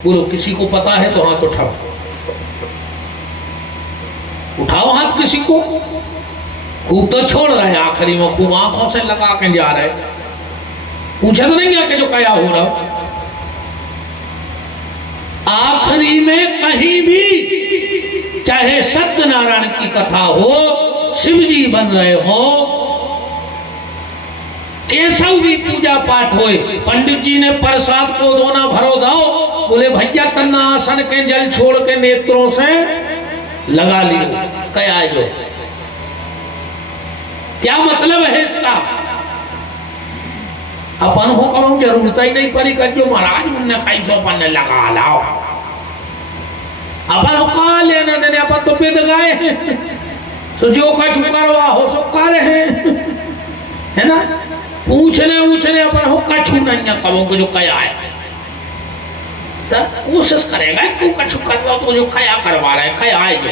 बोलो किसी को पता है तो हाथ उठाओ, उठाओ हाथ किसी को। खूब तो छोड़ रहे हैं, आखिरी में खूब आंखों से लगा के जा रहे। पूछा तो नहीं है कि जो क्या हो रहा हो। आखिरी में कहीं भी चाहे सत्यनारायण की कथा हो, शिव जी बन रहे हो, केशव भी पूजा पाठ होए, पंडित जी ने प्रसाद को दोना भरो दो, बोले भैया तन्ना आसन के जल छोड़ के नेत्रों से लगा लियो। क्या जो क्या मतलब है इसका? अपन हो कहूं जरूरत ही नहीं पड़ी कर जो महाराज उनने कैसो अपन ने लगा लाओ। अपन कहा लेना देने, अपन तो पेद गए हैं, तो जो कछु करवा हो सो कर है ना। पूछने अपन हो कछु नहीं कहो को जो कया है, तो कोशिश करेगा तू कछु करवा तो जो कया करवा रहा है कया है जो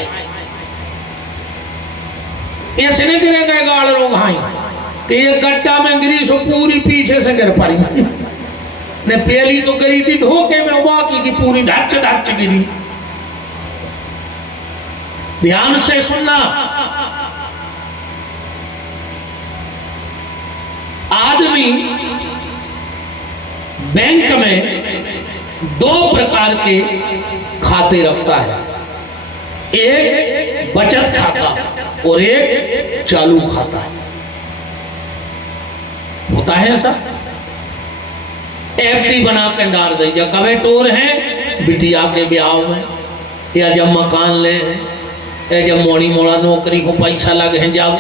ऐसे नहीं गिरेगा गाड़ लो भाई कि एक गड्ढा में गिरी सो पूरी पीछे से गिर पड़ी ने। पहली तो गिरी थी धोखे में, बाकी की पूरी धच गिरी। ध्यान से सुनना, आदमी बैंक में दो प्रकार के खाते रखता है, एक बचत खाता और एक चालू खाता है। होता है ऐसा? एफडी बना के डाल दे, जब कभी टोर है बिटिया के ब्याह में, या जब मकान ले हैं, या जब मोड़ी मोड़ा नौकरी को पैसा लगे जाओ,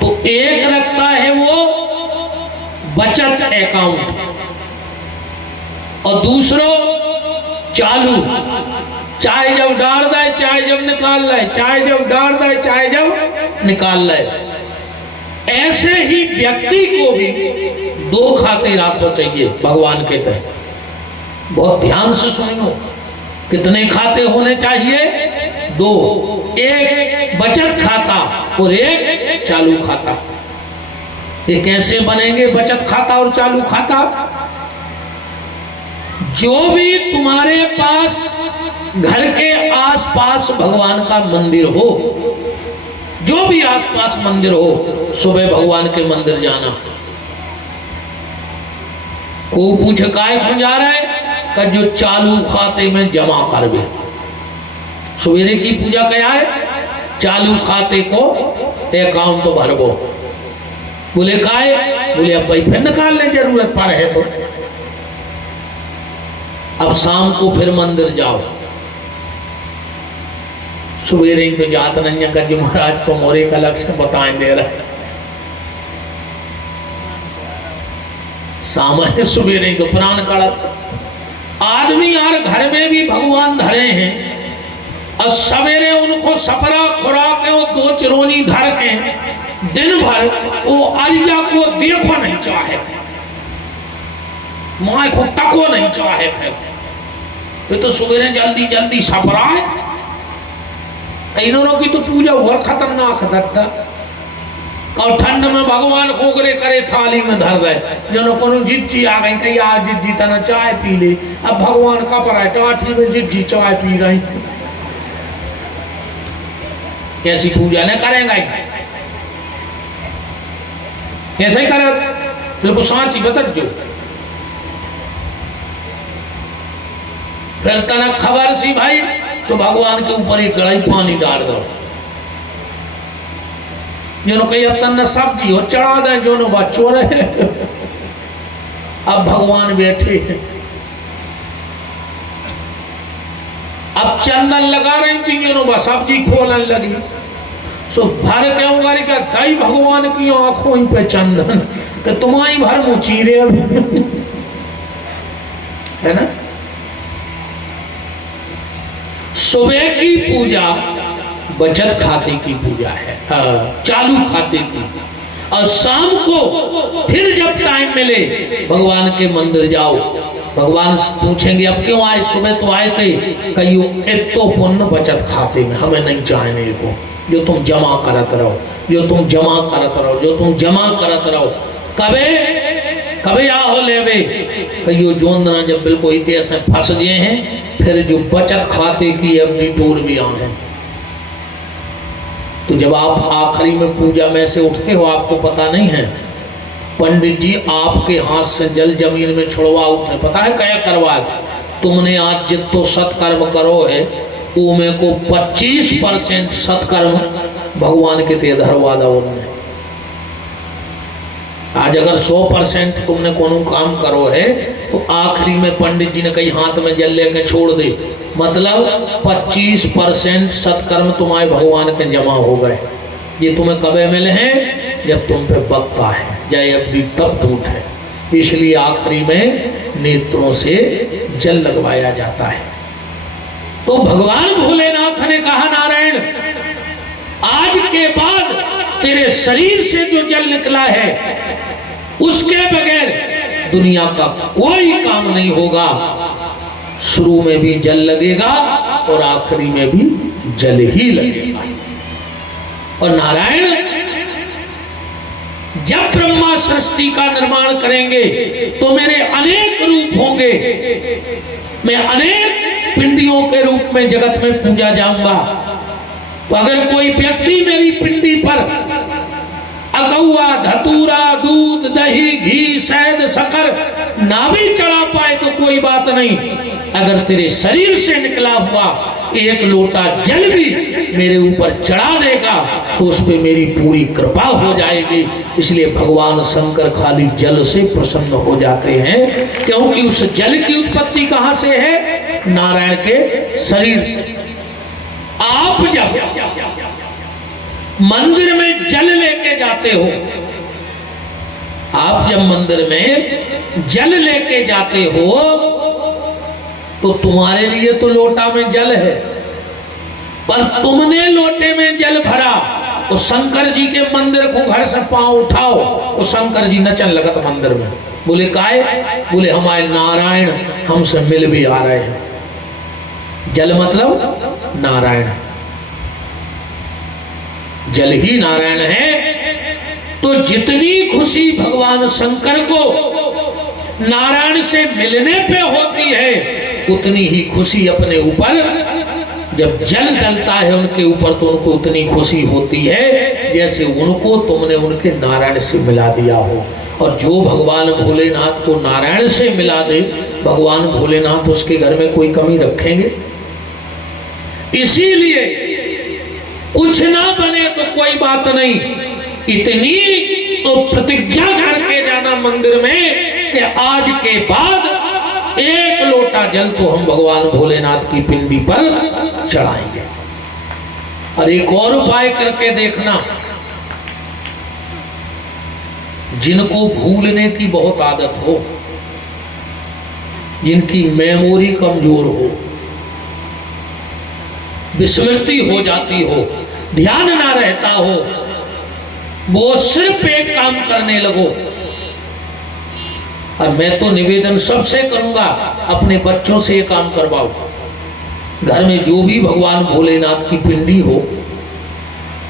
तो एक रखता है वो बचत अकाउंट और दूसरो चालू। चाहे जब डाल दे चाहे जब निकाल ले, चाहे जब डाल दे चाहे जब निकाल ले। ऐसे ही व्यक्ति को भी दो खाते रखो चाहिए भगवान के तहत। बहुत ध्यान से सुनो, कितने खाते होने चाहिए? दो, एक बचत खाता और एक चालू खाता। ये कैसे बनेंगे बचत खाता और चालू खाता? जो भी तुम्हारे पास घर के आसपास भगवान का मंदिर हो, जो भी आसपास मंदिर हो, सुबह भगवान के मंदिर जाना। को पूछ काय क्यों जा रहा है? कि जो चालू खाते में जमा कर दे। सवेरे की पूजा क्या है? चालू खाते को अकाउंट तो भरबो। बोले काय? बोले अब भाई फिर निकालने जरूरत पड़ है तो अब शाम को फिर मंदिर जाओ। सवेरे ही तो जात नहीं कर जो महाराज तो मोरे का लक्ष्य बताएं दे रहा है। सामान्य सवेरे ही तो प्राण काढ़। आदमी यार घर में भी भगवान धरे हैं और सवेरे उनको सपरा खुराक और दो चिरोनी धर के दिन भर वो आर्या को देखो नहीं चाहे, माँ को तको नहीं चाहे। फिर तो सवेरे जल्दी जल्दी सपरा है। इन्होंने की तो पूजा और खतरनाक लगता। और ठंड में भगवान खोखरे करे थाली में धर दे, जो को जिज्जी आ गई कहीं आज जिज्जी तना चाय पी ले। अब भगवान का पर टाठी में जिज्जी चाय पी रही, कैसी पूजा न करेंगे? ऐसे ही करे बिल्कुल सांची बतर जो। फिर तना खबर सी भाई तो भगवान के ऊपर एक कड़ाई पानी डाल दो, जो कहीं तन्ना सब्जी हो चढ़ा दे, जो नो बच्चों रहे। अब भगवान बैठे हैं, अब चंदन लगा रही थी, जो नो सब्जी खोलने लगी। सो भर के उंगारी का दाई भगवान की आंखों पे चंदन, तो तुम्हारी भर मुचीरे है ना। सुबह की पूजा बचत खाते की पूजा है, चालू खाते की। और शाम को फिर जब टाइम मिले भगवान के मंदिर जाओ। भगवान पूछेंगे अब क्यों आए? सुबह तो आए थे, कहियो एक तो पुण्य बचत खाते में हमें नहीं चाहिए को, जो तुम जमा करत रहो, जो तुम जमा करत रहो, जो तुम जमा करत रहो। कबे कबे आओ लेवे यो जोंदना जब बिल्कुल इतने से फंस गए हैं, फिर जो बचत खाते की अपनी टूर भी आए। तो जब आप आखिरी में पूजा में से उठते हो, आपको पता नहीं है पंडित जी आपके हाथ से जल जमीन में छुड़वा उठे, पता है क्या करवा, तुमने आज जितो सत्कर्म करो है उमे को 25% सत्कर्म भगवान के ते धरवा दो। आज अगर 100% तुमने कोनो काम करो है तो आखिरी में पंडित जी ने कहीं हाथ में जल लेके छोड़ दे, मतलब 25% सत्कर्म तुम्हारे भगवान के जमा हो गए। ये तुम्हें कबे मिले हैं? जब तुम पे बक्का है, जय अभी तब टूट है। इसलिए आखिरी में नेत्रों से जल लगवाया जाता है। तो भगवान भोलेनाथ ने कहा, नारायण आज के बाद तेरे शरीर से जो जल निकला है उसके बगैर दुनिया का कोई काम नहीं होगा। शुरू में भी जल लगेगा और आखिरी में भी जल ही लगेगा। और नारायण जब ब्रह्मा सृष्टि का निर्माण करेंगे तो मेरे अनेक रूप होंगे, मैं अनेक पिंडियों के रूप में जगत में पूजा जाऊंगा। तो अगर कोई व्यक्ति मेरी पिंडी पर अगुआ धतूरा दूध दही घी शहद शक्कर ना भी चढ़ा पाए तो कोई बात नहीं, अगर तेरे शरीर से निकला हुआ एक लोटा जल भी मेरे ऊपर चढ़ा देगा तो उस पे मेरी पूरी कृपा हो जाएगी। इसलिए भगवान शंकर खाली जल से प्रसन्न हो जाते हैं, क्योंकि उस जल की उत्पत्ति कहां से है? नारायण के शरीर से। आप जब मंदिर में जल लेके जाते हो, आप जब मंदिर में जल लेके जाते हो तो तुम्हारे लिए तो लोटा में जल है, पर तुमने लोटे में जल भरा तो शंकर जी के मंदिर को घर से पांव उठाओ तो शंकर जी नचन लगत मंदिर में। बोले काहे? बोले हमारे नारायण हमसे मिल भी आ रहे हैं। जल मतलब नारायण, जल ही नारायण है। तो जितनी खुशी भगवान शंकर को नारायण से मिलने पे होती है उतनी ही खुशी अपने ऊपर जब जल डलता है उनके ऊपर तो उनको उतनी खुशी होती है जैसे उनको तुमने उनके नारायण से मिला दिया हो। और जो भगवान भोलेनाथ को नारायण से मिला दे, भगवान भोलेनाथ उसके घर में कोई कमी रखेंगे? इसीलिए कुछ ना बने तो कोई बात नहीं, इतनी तो प्रतिज्ञा करके जाना मंदिर में कि आज के बाद एक लोटा जल तो हम भगवान भोलेनाथ की पिंडी पर चढ़ाएंगे। और एक और उपाय करके देखना, जिनको भूलने की बहुत आदत हो, जिनकी मेमोरी कमजोर हो, विस्मृति हो जाती हो, ध्यान ना रहता हो, वो सिर्फ एक काम करने लगो। और मैं तो निवेदन सबसे करूंगा, अपने बच्चों से ये काम करवाओ। घर में जो भी भगवान भोलेनाथ की पिंडी हो,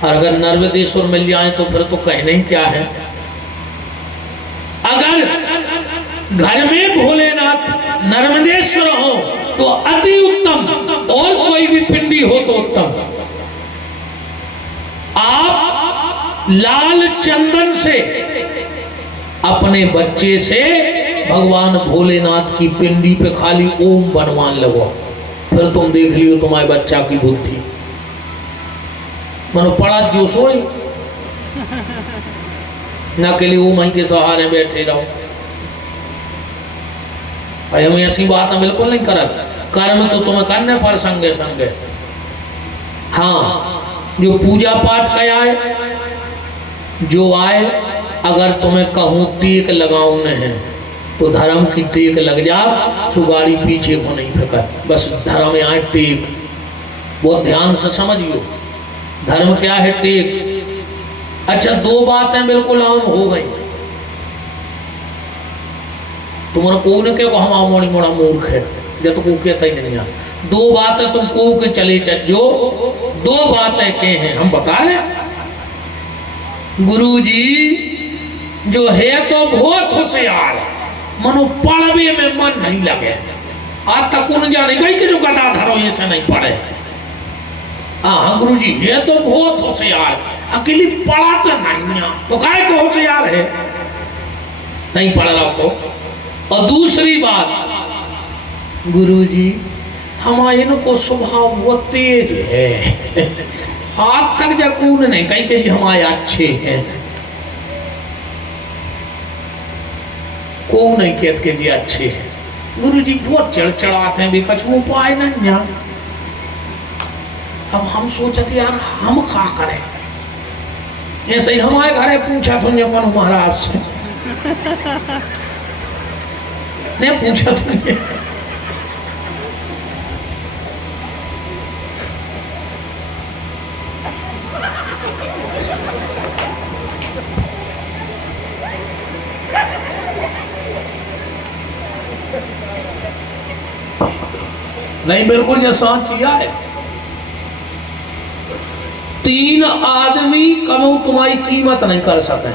और अगर नर्मदेश्वर मिल जाए तो फिर तो कहने ही क्या है। अगर घर में भोलेनाथ नर्मदेश्वर हो तो अति उत्तम, और कोई भी पिंडी हो तो उत्तम। आप लाल चंदन से अपने बच्चे से भगवान भोलेनाथ की पिंडी पे खाली ओम बनवान लगो, फिर तुम देख लियो तुम्हारे बच्चा की बुद्धि। मनो पड़ा जो सोई ना के लिए ओम ही के सहारे बैठे रहो। भाई हम ऐसी बात बिल्कुल नहीं करत, कर्म तो तुम्हें करने पर संगे संगे। हाँ, जो पूजा पाठ का आए, जो आए, अगर तुम्हें कहूं टेक लगाउने हैं तो धर्म की टेक लग जा, तो गाड़ी पीछे को नहीं फेंका, बस धर्म में आए टेक। बहुत ध्यान से समझियो, धर्म क्या है? टेक। अच्छा, दो बातें बिल्कुल आम हो गई। तुम्हारा को ने क्या हम मोड़ी मोड़ा मूर्ख है, जब तो को कहता ही नहीं। दो बातें तुम को के चले जो दो बातें के हैं हम बता रहे। गुरुजी जो है तो बहुत होशियार, मनो पढ़वे में मन नहीं लगे। आज तक उन जाने गई कि जो गदा धरो ये से नहीं पढ़े। हाँ गुरु जी ये तो बहुत होशियार, अकेली पढ़ा तो नहीं है तो काहे को होशियार है, नहीं पढ़ रहा तो। और दूसरी बात गुरु जी हमारे को स्वभाव वो तेज है, आज तक जब कौन नहीं कही कि जी हमारे अच्छे हैं, को नहीं कहते कि जी अच्छे हैं। गुरु जी बहुत चढ़ाते हैं भी कछु उपाय नहीं है। अब हम सोचते यार हम क्या करें, ऐसे ही हमारे घरे पूछा था अपन महाराज से ने पूछा था नहीं, बिल्कुल ये सांच किया है। 3 आदमी कमो तुम्हारी कीमत नहीं कर सकते,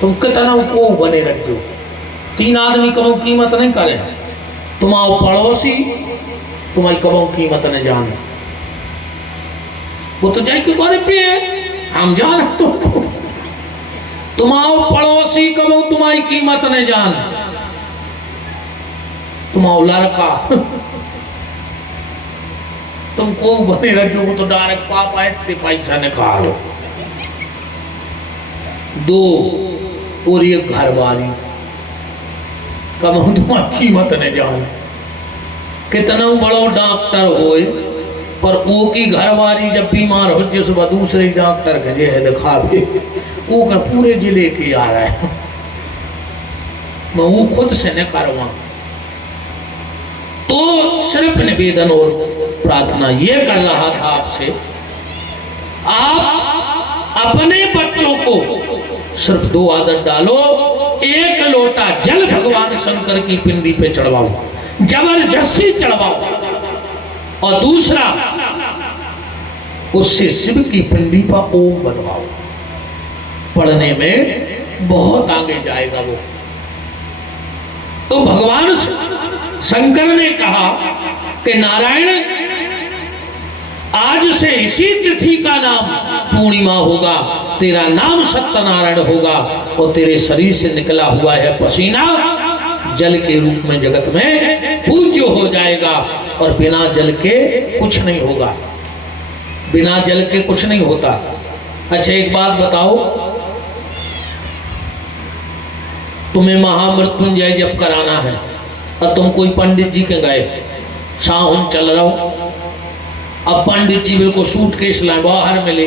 तुम कितना को बने रखते हो। 3 आदमी कमो कीमत नहीं करे, तुम्हारा पड़ोसी तुम्हारी कमो कीमत नहीं जाने, वो तो जाए क्यों पे हम जान तो तुम्हारा पड़ोसी कमो तुम्हारी कीमत नहीं जान, तुम्हारा लड़का तुमको बने रखो वो तो डायरेक्ट पाप आए पैसा निकालो। 2 और ये घरवाली कम तुम्हारी कीमत नहीं जाने, कितना बड़ो डॉक्टर होए पर वो की घरवाली जब बीमार हो जिस दूसरे डॉक्टर के जे है दिखा दे वो का पूरे जिले के आ रहा है, मैं वो खुद से न करवा। तो सिर्फ निवेदन और प्रार्थना ये कर रहा था आपसे, आप अपने बच्चों को सिर्फ 2 आदत डालो। 1 लोटा जल भगवान शंकर की पिंडी पे चढ़वाओ, जबरदस्ती चढ़वाओ, और दूसरा उससे शिव की पिंडी पर ओम बनवाओ। पढ़ने में बहुत आगे जाएगा वो। तो भगवान शंकर ने कहा कि नारायण आज से इसी तिथि का नाम पूर्णिमा होगा, तेरा नाम सत्यनारायण होगा, और तेरे शरीर से निकला हुआ है पसीना जल के रूप में जगत में पूज्य हो जाएगा, और बिना जल के कुछ नहीं होगा, बिना जल के कुछ नहीं होता। अच्छा एक बात बताओ, तुम्हें महामृत्युंजय जप कराना है और तुम कोई पंडित जी के गए, सावन चल रहा हो, अब पंडित जी बिल्कुल सूटकेस लाए बाहर मिले,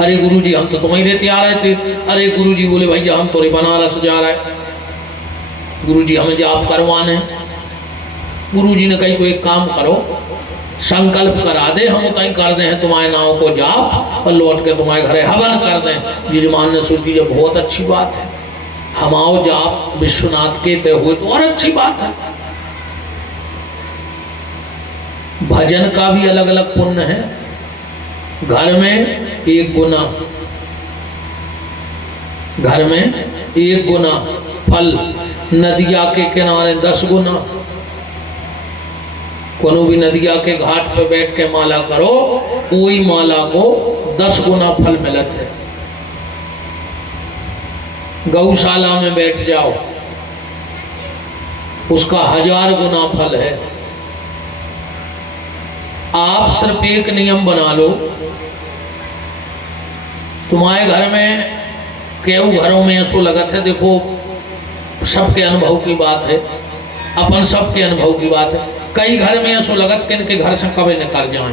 अरे गुरुजी हम तो तुम्हें लेते आ रहे थे, अरे गुरुजी बोले भैया हम तो बनारस जा रहे, गुरुजी हमें जाप करवाने। गुरुजी ने कही को एक काम करो, संकल्प करा दे, हम कहीं कर दे हैं तुम्हारे नाव को जाप, और लौट के तुम्हारे घरे हवन कर दें। यजमान ने सोची ये बहुत अच्छी बात है, हम आओ जाप विश्वनाथ के तय हुए तो और अच्छी बात है। भजन का भी अलग अलग पुण्य है, घर में 1 गुना, घर में 1 गुना फल, नदिया के किनारे 10 गुना, कोनो भी नदिया के घाट पर बैठ के माला करो, वही माला को 10 गुना फल मिलत है। गौशाला में बैठ जाओ, उसका 1000 गुना फल है। आप सिर्फ एक नियम बना लो, तुम्हारे घर में केहू घरों में ऐसो लगत है, देखो सबके अनुभव की बात है, अपन सबके अनुभव की बात है, कई घर में ऐसो लगत के इनके घर से कभी निकल जाए,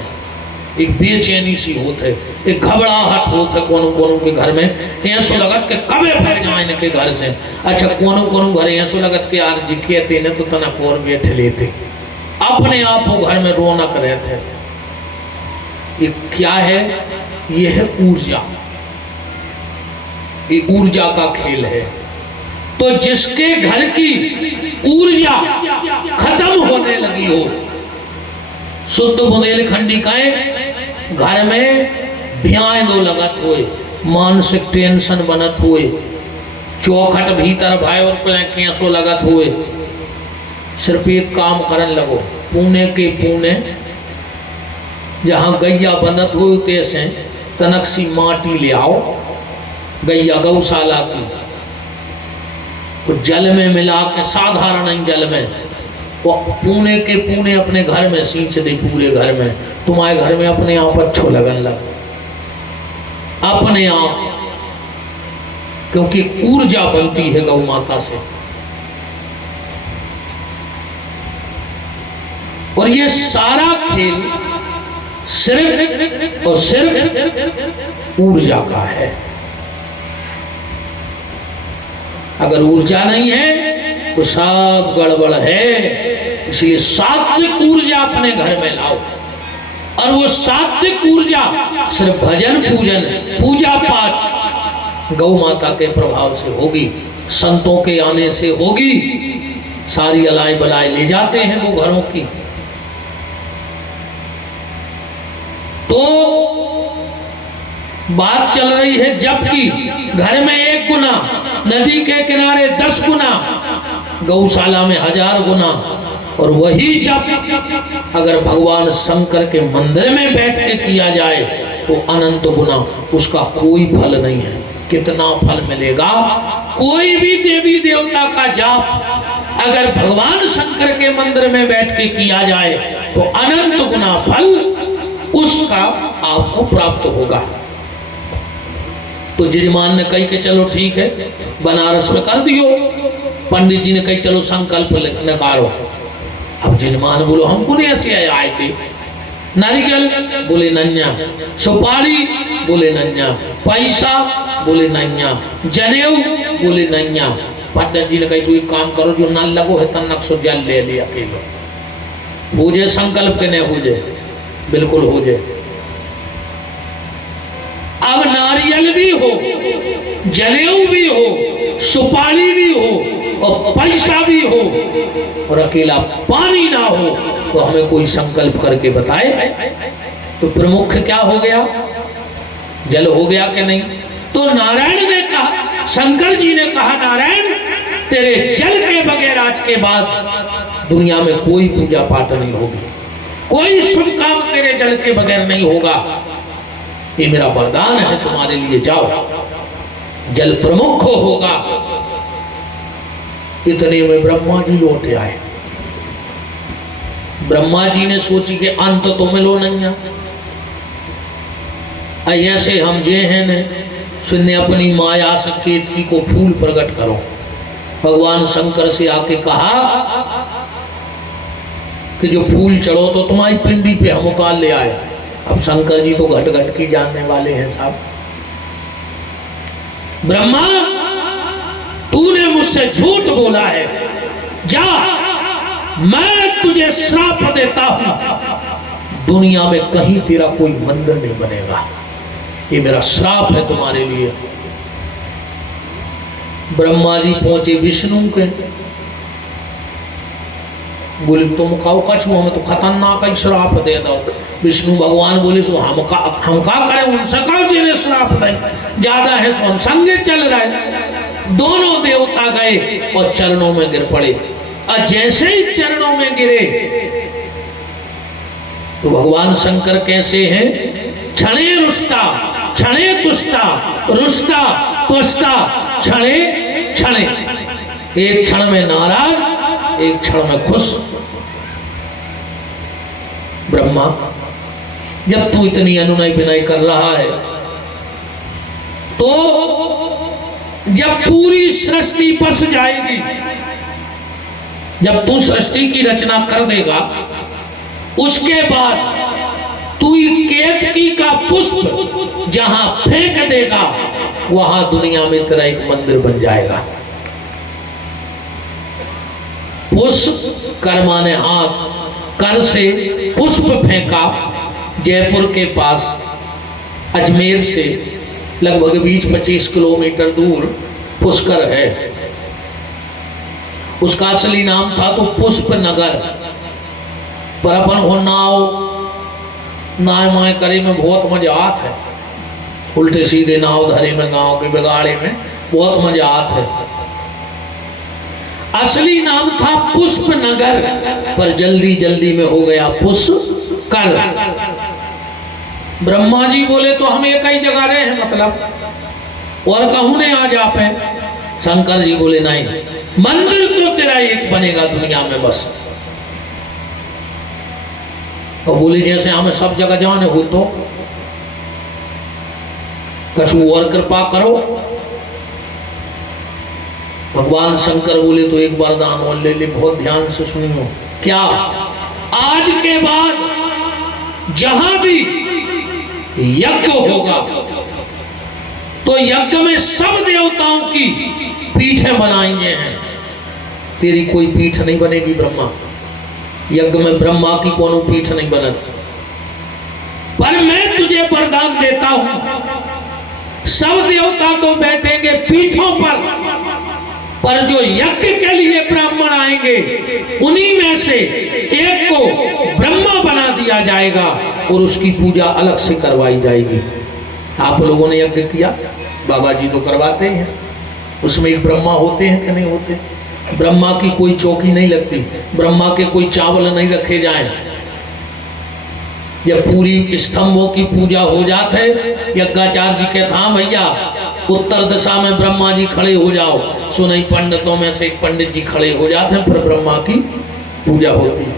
एक बेचैनी सी होते, एक घबराहट होते कोनो कोनो के घर में, ऐसो लगत के कभी फर जाए इनके घर से। अच्छा कोनो कोनो घर ऐसो लगत के यार जी कहते न तो तना और बैठ लेते, अपने आप वो घर में रौनक रहते। ये क्या है? ये है ऊर्जा, ये ऊर्जा का खेल है। तो जिसके घर की ऊर्जा खत्म होने लगी हो, शुद्ध बुंदेलखंडी कहे घर में भयान दो लगत हुए, मानसिक टेंशन बनत हुए, चौखट भीतर भाई और कैसो लगत हुए। सिर्फ एक काम करन लगो, पुणे के पुणे जहाँ गैया बंदत हुई तैसे तनक सी माटी ले आओ, गैया गौशाला की, तो जल में मिला के, साधारण जल में, वो पुणे के पुणे अपने घर में सींच दे, पूरे घर में। तुम्हारे घर में अपने आप अच्छो लगन लग, अपने आप, क्योंकि ऊर्जा बनती है गौ माता से। और ये सारा खेल सिर्फ और सिर्फ ऊर्जा का है। अगर ऊर्जा नहीं है तो सब गड़बड़ है। इसलिए सात्विक ऊर्जा अपने घर में लाओ, और वो सात्विक ऊर्जा सिर्फ भजन पूजन, पूजा पाठ गौ माता के प्रभाव से होगी, संतों के आने से होगी। सारी अलाई बलाई ले जाते हैं वो घरों की। तो बात चल रही है जप की, घर में 1 गुना, नदी के किनारे 10 गुना, गौशाला में 1000 गुना। और वही जप अगर भगवान शंकर के मंदिर में बैठ के किया जाए तो अनंत गुना, उसका कोई फल नहीं है। कितना फल मिलेगा? कोई भी देवी देवता का जाप अगर भगवान शंकर के मंदिर में बैठ के किया जाए तो अनंत गुना फल उसका आपको प्राप्त होगा। तो जजमान ने कही कि चलो ठीक है, बनारस में कर दियो। पंडित जी ने कही चलो संकल्प निकालो। अब जजमान बोलो हमको नहीं ऐसे आए थे। नारियल बोले नन्या, सुपारी बोले नन्या, पैसा बोले नन्या, जनेऊ बोले नन्या। पंडित जी ने कही तू एक काम करो, जो नल लगो है तनक सो जल ले लिया अकेलो, हो जाए संकल्प के नहीं हो जाए, बिल्कुल हो जाए। अब नारियल भी हो, जनेऊ भी हो, सुपारी भी हो और पैसा भी हो और अकेला पानी ना हो, तो हमें कोई संकल्प करके बताए। तो प्रमुख क्या हो गया? जल हो गया कि नहीं? तो नारायण ने कहा, शंकर जी ने कहा, नारायण तेरे जल के बगैर आज के बाद दुनिया में कोई पूजा पाठ नहीं होगी, कोई शुभ काम तेरे जल के बगैर नहीं होगा। ये मेरा वरदान है तुम्हारे लिए, जाओ जल प्रमुख होगा। इतने में ब्रह्मा जी लौटे आए। ब्रह्मा जी ने सोची कि अंत तो मिलो नहीं, ऐसे हम जे हैं ने सुनने अपनी माया से केतकी को फूल प्रकट करो। भगवान शंकर से आके कहा कि जो फूल चढ़ो तो तुम्हारी पिंडी पे हम उतार ले आए। अब शंकर जी तो घट घट की जानने वाले हैं साहब। ब्रह्मा तूने मुझसे झूठ बोला है, जा मैं तुझे श्राप देता हूं, दुनिया में कहीं तेरा कोई मंदिर नहीं बनेगा, ये मेरा श्राप है तुम्हारे लिए। ब्रह्मा जी पहुंचे विष्णु के, बोले तुम खाओ कछु, हमें तो खतरनाक ही श्राप दे दो। विष्णु भगवान बोले सो हम का करें, उनसे कहो जिन्हें श्राप दे, ज्यादा है सो हम संगे चल रहे। दोनों देवता गए और चरणों में गिर पड़े, और जैसे ही चरणों में गिरे तो भगवान शंकर कैसे हैं? क्षणे रुष्टा क्षणे तुष्टा, रुष्टा तुष्टा क्षणे क्षणे, एक क्षण में नाराज, एक क्षण में खुश। ब्रह्मा जब तू इतनी अनुनय विनय कर रहा है, तो जब पूरी सृष्टि बस जाएगी, जब तू सृष्टि की रचना कर देगा, उसके बाद तू केतकी का पुष्प जहां फेंक देगा वहां दुनिया में तेरा एक मंदिर बन जाएगा। पुष्प कर माने हाथ, कर से पुष्प फेंका। जयपुर के पास अजमेर से लगभग 20-25 किलोमीटर दूर पुष्कर है। उसका असली नाम था तो पुष्प नगर, पर अपन हो नाव नाय माय करे में बहुत मजा आता है। उल्टे सीधे नाव धरे में गांव के बिगाड़े में बहुत मजा आता है। असली नाम था पुष्पनगर, पर जल्दी जल्दी में हो गया पुष्कर। ब्रह्मा जी बोले तो हम एक ही जगह रहे हैं, मतलब और कहूं ने आज आप हैं। शंकर जी बोले नहीं, मंदिर तो तेरा एक बनेगा दुनिया में बस। तो बोले जैसे हमें सब जगह जाने हो तो कछु और कृपा करो। भगवान शंकर बोले तो एक वरदान और ले ले, बहुत ध्यान से सुनियो। क्या? आज के बाद जहां भी यज्ञ होगा तो यज्ञ में सब देवताओं की पीठें बनाएंगे हैं, तेरी कोई पीठ नहीं बनेगी ब्रह्मा। यज्ञ में ब्रह्मा की कोनो पीठ नहीं बनती। पर मैं तुझे वरदान देता हूं, सब देवता तो बैठेंगे पीठों पर जो यज्ञ के लिए ब्राह्मण आएंगे उन्हीं में से एक को ब्रह्मा बना दिया जाएगा और उसकी पूजा अलग से करवाई जाएगी। आप लोगों ने यज्ञ किया, बाबा जी तो करवाते हैं, उसमें एक ब्रह्मा होते हैं कि नहीं होते? ब्रह्मा की कोई चौकी नहीं लगती, ब्रह्मा के कोई चावल नहीं रखे जाए। जब पूरी स्तंभों की पूजा हो जाते यज्ञाचार्य जी के था भैया उत्तर दिशा में ब्रह्मा जी खड़े हो जाओ, सुनई पंडितों में से एक पंडित जी खड़े हो जाते हैं, फिर ब्रह्मा की पूजा होती है।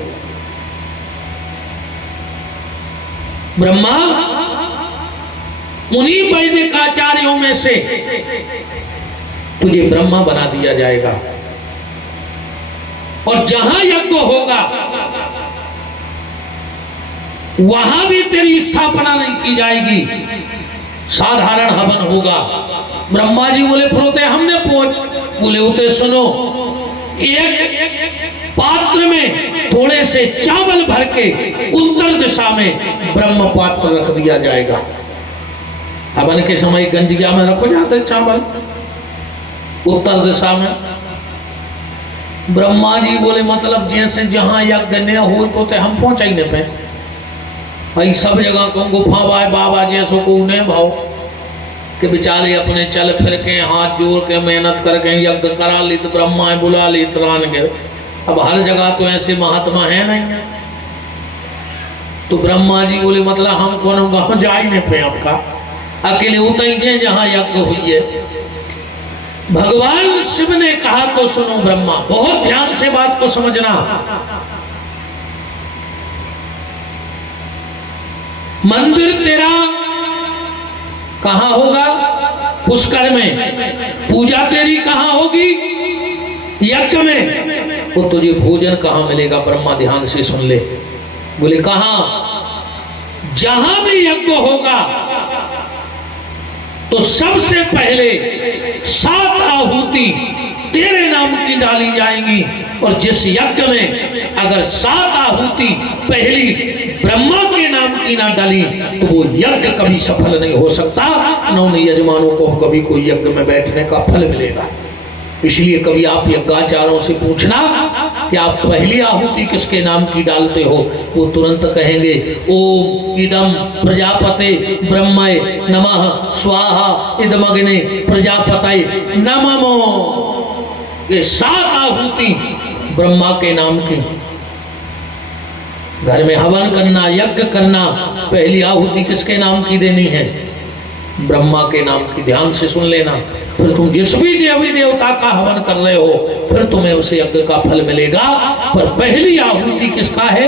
ब्रह्मा उन्हीं वैदिक आचार्यों में से तुझे ब्रह्मा बना दिया जाएगा और जहां यज्ञ होगा वहां भी तेरी स्थापना नहीं की जाएगी, साधारण हवन होगा। ब्रह्मा जी बोले फिर हमने पहुंच, बोले उते सुनो, एक पात्र में थोड़े से चावल भर के उत्तर दिशा में ब्रह्म पात्र रख दिया जाएगा। हवन के समय गंजिया में रखो जाते चावल उत्तर दिशा में। ब्रह्मा जी बोले मतलब जैसे जहां यज्ञ न हो तो हम पहुंचा ही नहीं पे, भाई सब जगह को गुफा बाबा जैसो को उन्हें भाव कि बेचारे अपने चल फिर के हाथ जोड़ के मेहनत करके यज्ञ करा ली तो ब्रह्मा बुला ली त्राण के। अब हर जगह तो ऐसे महात्मा है नहीं, तो ब्रह्मा जी बोले मतलब हम कौन गाँव जा ही नहीं पे, आपका अकेले उतरे जहां यज्ञ हुई है। भगवान शिव ने कहा तो सुनो ब्रह्मा, बहुत ध्यान से बात को समझना। मंदिर तेरा कहां होगा? पुष्कर में। पूजा तेरी कहां होगी? यज्ञ में। तो तुझे भोजन कहां मिलेगा? ब्रह्मा ध्यान से सुन ले। बोले कहां? जहां भी यज्ञ होगा तो सबसे पहले 7 आहुति तेरे नाम की डाली जाएंगी और जिस यज्ञ में अगर 7 आहुति पहली ब्रह्मा के नाम की ना डाली तो वो यज्ञ कभी सफल नहीं हो सकता, न उन यजमानों को कभी कोई यज्ञ में बैठने का फल मिलेगा। इसलिए कभी आप यज्ञाचार्यों से पूछना कि आप पहली आहुति किसके नाम की डालते हो, वो तुरंत कहेंगे ओम इदम प्रजापते ब्रह्मय नमः स्वाहा इदमग्ने प्रजापतये नमो। ये 7 आहुति ब्रह्मा के नाम की। घर में हवन करना, यज्ञ करना, पहली आहुति किसके नाम की देनी है? ब्रह्मा के नाम की। ध्यान से सुन लेना। फिर तुम जिस भी देवी देवता का हवन कर रहे हो फिर तुम्हें उसे यज्ञ का फल मिलेगा, पर पहली आहुति किसका है?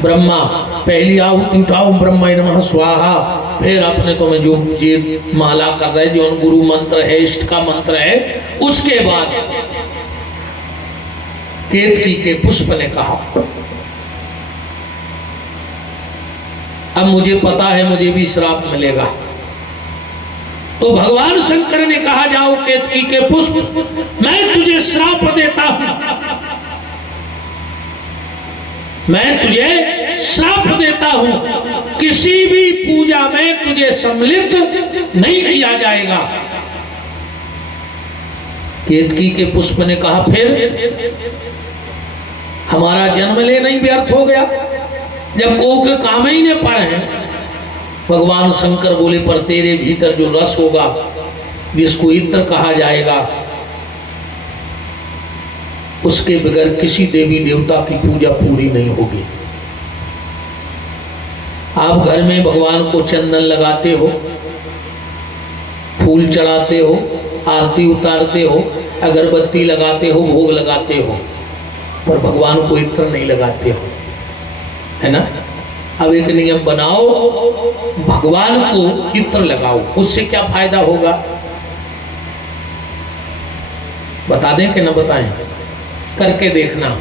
ब्रह्मा। पहली आहुति उठाओ ब्रह्मा नमः स्वाहा, फिर अपने तुम्हें जो ये माला कर रहे जो गुरु मंत्र है, इष्ट का मंत्र है, उसके बाद केतकी के पुष्प ने कहा अब मुझे पता है मुझे भी श्राप मिलेगा। तो भगवान शंकर ने कहा जाओ केतकी के पुष्प मैं तुझे श्राप देता हूं, मैं तुझे श्राप देता हूं, किसी भी पूजा में तुझे सम्मिलित नहीं किया जाएगा। केतकी के पुष्प ने कहा फिर हमारा जन्म लेना ही व्यर्थ हो गया जब को के काम ही ने पड़े हैं। भगवान शंकर बोले पर तेरे भीतर जो रस होगा जिसको इत्र कहा जाएगा, उसके बगैर किसी देवी देवता की पूजा पूरी नहीं होगी। आप घर में भगवान को चंदन लगाते हो, फूल चढ़ाते हो, आरती उतारते हो, अगरबत्ती लगाते हो, भोग लगाते हो, पर भगवान को इत्र नहीं लगाते हो, है ना। अब एक नियम बनाओ, भगवान को इत्र लगाओ। उससे क्या फायदा होगा बता दें कि न बताएं? करके देखना।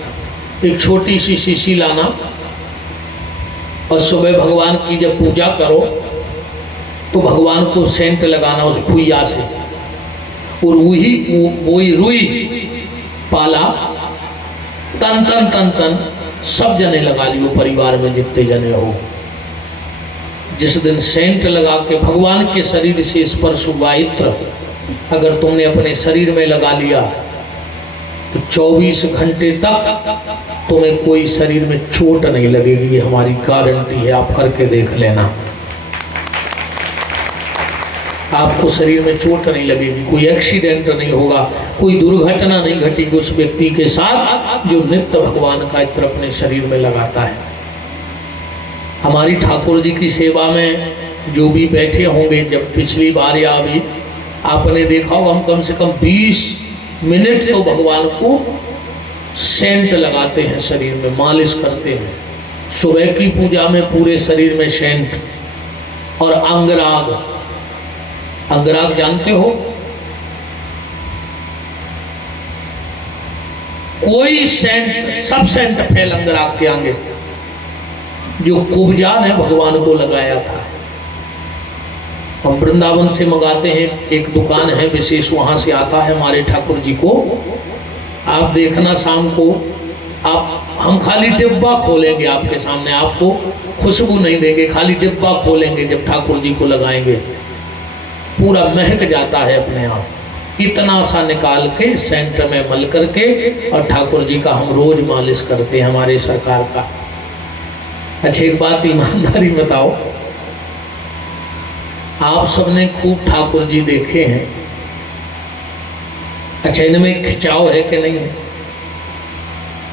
एक छोटी सी शीशी लाना और सुबह भगवान की जब पूजा करो तो भगवान को सेंट लगाना उस फुइया से, और वही रुई पाला तन तन तन तन सब जने लगा लियो, परिवार में जितने जने हो। जिस दिन सेंट लगा के भगवान के शरीर से स्पर्श हुआ इत्र अगर तुमने अपने शरीर में लगा लिया तो 24 घंटे तक तुम्हें कोई शरीर में चोट नहीं लगेगी। ये हमारी गारंटी है, आप करके देख लेना। आपको शरीर में चोट नहीं लगेगी, कोई एक्सीडेंट नहीं होगा, कोई दुर्घटना नहीं घटेगी उस व्यक्ति के साथ जो नित्य भगवान का इत्र अपने शरीर में लगाता है। हमारी ठाकुर जी की सेवा में जो भी बैठे होंगे, जब पिछली बार या अभी आपने देखा होगा, हम कम से कम 20 मिनट तो भगवान को सेंट लगाते हैं, शरीर में मालिश करते हैं। सुबह की पूजा में पूरे शरीर में सेंट और अंगराग। अंगराग जानते हो? कोई सेंट, सब सेंट फैल अंगराग के आगे। जो कुब्जा ने भगवान को लगाया था, हम वृंदावन से मंगाते हैं, एक दुकान है विशेष, वहां से आता है हमारे ठाकुर जी को। आप देखना शाम को, हम खाली डिब्बा खोलेंगे आपके सामने, आपको खुशबू नहीं देंगे, खाली डिब्बा खोलेंगे जब ठाकुर जी को लगाएंगे, पूरा महक जाता है अपने आप। इतना सा निकाल के सेंट में मल करके और ठाकुर जी का हम रोज मालिश करते हैं, हमारे सरकार का। अच्छा एक बात ईमानदारी बताओ, आप सबने खूब ठाकुर जी देखे हैं, अच्छा इनमें खिंचाव है कि नहीं है?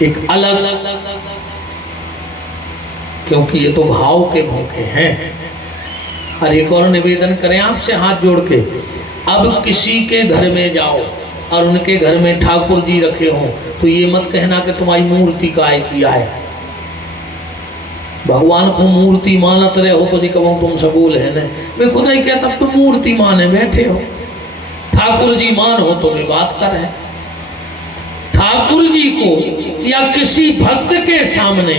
एक अलग, क्योंकि ये तो भाव के भूखे हैं। और एक और निवेदन करें आपसे हाथ जोड़ के, अब किसी के घर में जाओ और उनके घर में ठाकुर जी रखे हों तो ये मत कहना कि तुम्हारी मूर्ति काय किया है। भगवान को मूर्ति मानत रहे हो तो जी कहूँ तुम सबूल है ना, वे खुद ही क्या तब तुम मूर्ति माने बैठे हो। ठाकुर जी मान हो तो मैं बात कर रहे। ठाकुर जी को या किसी भक्त के सामने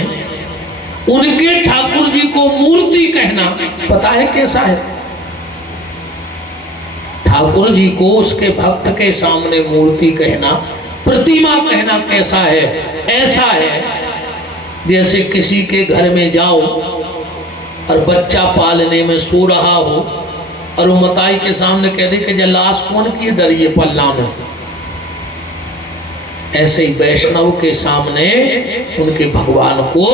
उनके ठाकुर जी को मूर्ति कहना पता है कैसा है? ठाकुर जी को उसके भक्त के सामने मूर्ति कहना, प्रतिमा कहना कैसा है? ऐसा है जैसे किसी के घर में जाओ और बच्चा पालने में सो रहा हो और वो मताई के सामने कह दे कि लाश कौन की डरिए पल्ला में। ऐसे ही वैष्णव के सामने उनके भगवान को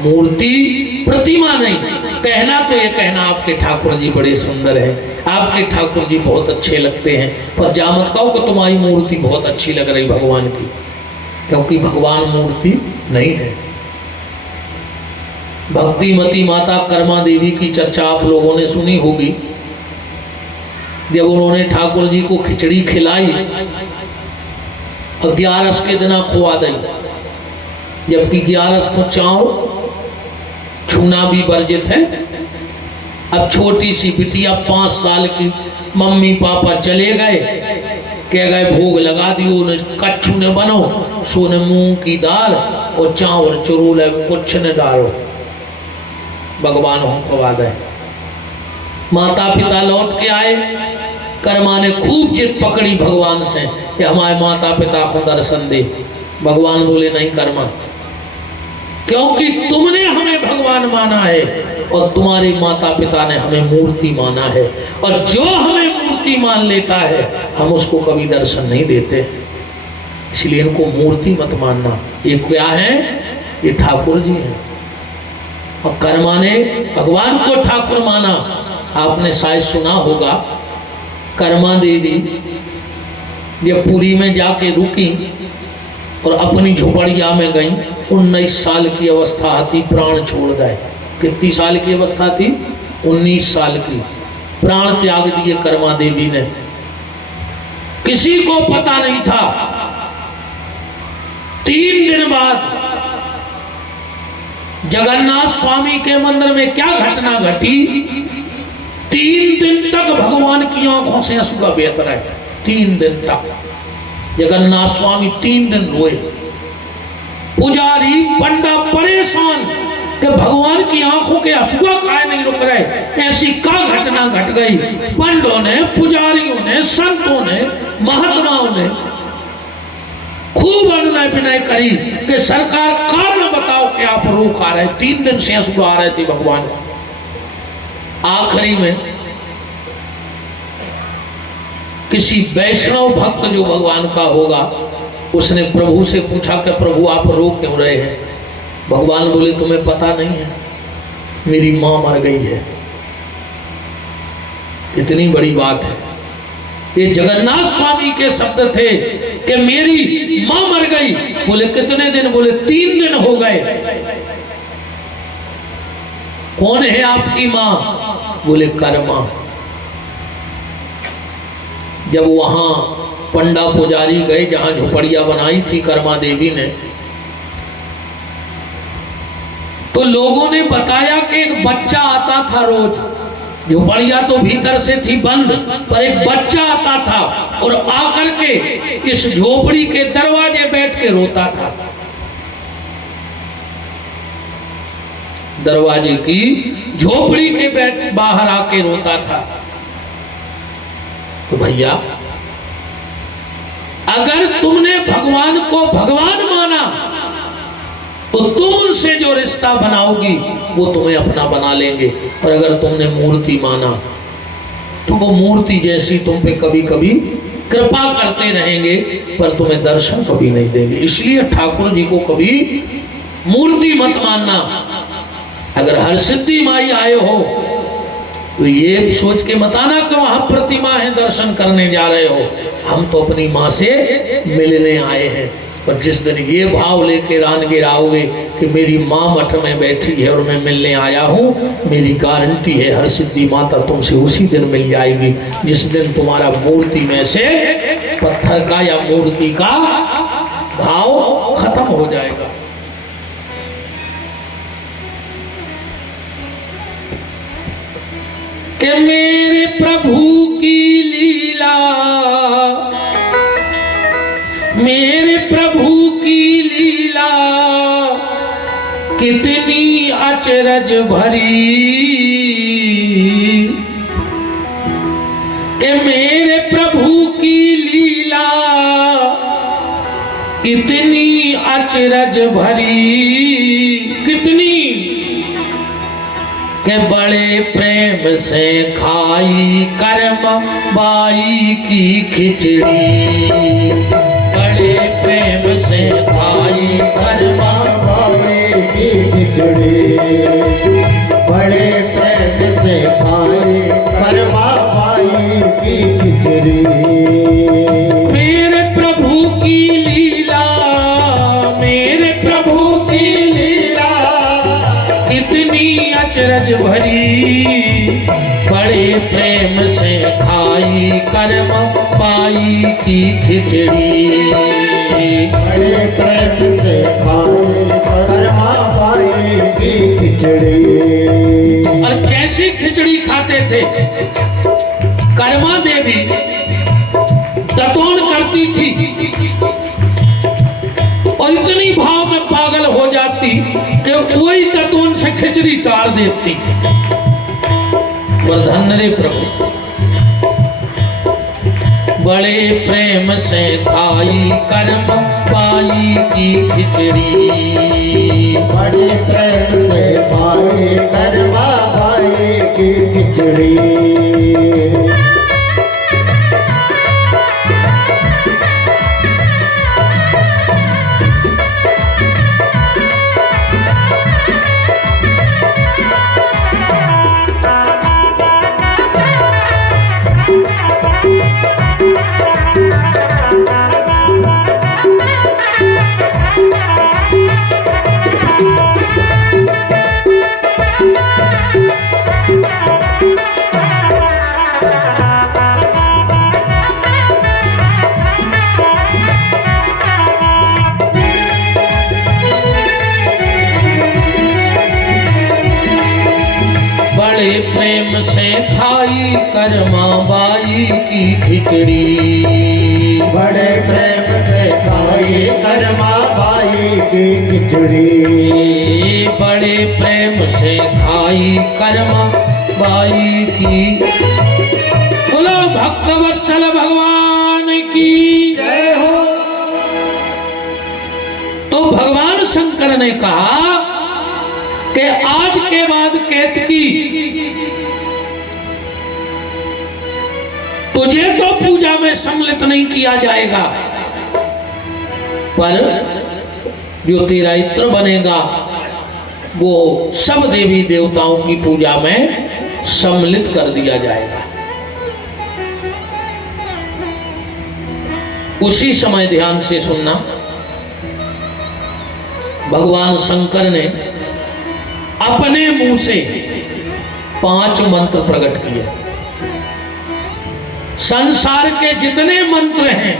मूर्ति, प्रतिमा नहीं कहना। तो ये कहना आपके ठाकुर जी बड़े सुंदर हैं, आपके ठाकुर जी बहुत अच्छे लगते हैं, पर जा मत कहो कि तुम्हारी मूर्ति बहुत अच्छी लग रही भगवान की, क्योंकि भगवान मूर्ति नहीं है। भक्तिमती माता कर्मा देवी की चर्चा आप लोगों ने सुनी होगी। जब उन्होंने ठाकुर जी को खिचड़ी खिलाई और 11 के दिन खुआ दी, जबकि 11 को चाव छूना भी वर्जित है। अब छोटी सी बिटिया 5 साल की, मम्मी पापा चले गए, कह गए भोग लगा दियो, कच्छू ने बनो, सोने मूंग की दाल और चावल चुरूल है, कुछ न डालो, भगवान हम खवा दे। माता पिता लौट के आए, कर्मा ने खूब जिद पकड़ी भगवान से कि हमारे माता पिता को दर्शन दे। भगवान बोले नहीं कर्मा, क्योंकि तुमने हमें भगवान माना है और तुम्हारे माता पिता ने हमें मूर्ति माना है, और जो हमें मूर्ति मान लेता है हम उसको कभी दर्शन नहीं देते। इसलिए इनको मूर्ति मत मानना। ये क्या है? ये ठाकुर जी हैं। और कर्मा ने भगवान को ठाकुर माना। आपने शायद सुना होगा कर्मा देवी जब पुरी में जाके रुकी और अपनी झोपड़िया में गई, 19 साल की अवस्था थी, प्राण छोड़ गए। कितनी साल की अवस्था थी? 19 साल की। प्राण त्याग दिए कर्मा देवी ने। किसी को पता नहीं था। 3 दिन बाद जगन्नाथ स्वामी के मंदिर में क्या घटना घटी? 3 दिन तक भगवान की आंखों से आंसू का बहता रहे। 3 दिन तक जगन्नाथ स्वामी 3 दिन रोए। पुजारी पंडा परेशान कि भगवान की आंखों के आंसुआ काहे नहीं रुक रहे, ऐसी क्या घटना घट गई? पंडों ने, पुजारियों ने, संतों ने, महात्माओं ने खूब अनुनय विनय करी कि सरकार कारण बताओ कि आप रो खा रहे। 3 दिन से आंसू आ रहे थे भगवान। आखिरी में किसी वैष्णव भक्त जो भगवान का होगा, उसने प्रभु से पूछा कि प्रभु आप रो क्यों रहे हैं? भगवान बोले तुम्हें पता नहीं है, मेरी मां मर गई है। इतनी बड़ी बात है। ये जगन्नाथ स्वामी के शब्द थे कि मेरी मां मर गई। बोले कितने दिन? बोले 3 दिन हो गए। कौन है आपकी मां? बोले कर्मा। जब वहां पंडा पुजारी गए जहां झोपड़िया बनाई थी कर्मा देवी ने, तो लोगों ने बताया कि एक बच्चा आता था रोज। झोपड़िया तो भीतर से थी बंद, पर एक बच्चा आता था और आकर के इस झोपड़ी के दरवाजे बैठ के रोता था। दरवाजे की झोपड़ी के बाहर आके रोता था। तो भैया, अगर तुमने भगवान को भगवान माना तो तुम उनसे जो रिश्ता बनाओगी वो तुम्हें अपना बना लेंगे, और अगर तुमने मूर्ति माना तो वो मूर्ति जैसी तुम पे कभी कभी कृपा करते रहेंगे पर तुम्हें दर्शन कभी नहीं देंगे। इसलिए ठाकुर जी को कभी मूर्ति मत मानना। अगर हर सिद्धि माई आए हो तो ये सोच के मत आना कि वहां प्रतिमा है दर्शन करने जा रहे हो। हम तो अपनी माँ से मिलने आए हैं। पर जिस दिन ये भाव लेके रान गिराओगे कि मेरी माँ मठ में बैठी है और मैं मिलने आया हूँ, मेरी गारंटी है हर सिद्धि माता तुमसे उसी दिन मिल जाएगी जिस दिन तुम्हारा मूर्ति में से पत्थर का या मूर्ति का भाव खत्म हो जाएगा। कि मेरे प्रभु की लीला, मेरे प्रभु की लीला कितनी अचरज भरी, कि मेरे प्रभु की लीला कितनी अचरज भरी, कितनी के बड़े प्रेम से खाई कर्म बाई की खिचड़ी, बड़े प्रेम से खाई कर्म बाई की खिचड़ी, बड़े प्रेम से खाई कर्म बाई की खिचड़ी। मेरे प्रभु की लीला, मेरे प्रभु की लीला कितनी अचरज भरी, बड़े प्रेम से खाई कर्म पाई की खिचड़ी, बड़े प्रेम से खाई कर्म पाई की खिचड़ी। और कैसी खिचड़ी खाते थे? कर्मा देवी ततोन करती थी और इतनी भाव में पागल हो जाती कि वही ततोन से खिचड़ी ताड़ देती। धन्य रे प्रभु, बड़े प्रेम से खाई कर्म पाई की खिचड़ी, बड़े प्रेम से खाई कर्म पाई की खिचड़ी। बड़े प्रेम से खाई कर्मा बाई की खिचड़ी। बड़े प्रेम से खाई कर्मा बाई की खिचड़ी। बड़े प्रेम से खाई कर्मा बाई की। बोलो भक्त वत्सल भगवान की जय हो। तो भगवान शंकर ने कहा कि आज के बाद केतकी तुझे तो पूजा में सम्मिलित नहीं किया जाएगा, पर जो तेरा इत्र बनेगा वो सब देवी देवताओं की पूजा में सम्मिलित कर दिया जाएगा। उसी समय ध्यान से सुनना, भगवान शंकर ने अपने मुंह से 5 मंत्र प्रकट किए। संसार के जितने मंत्र हैं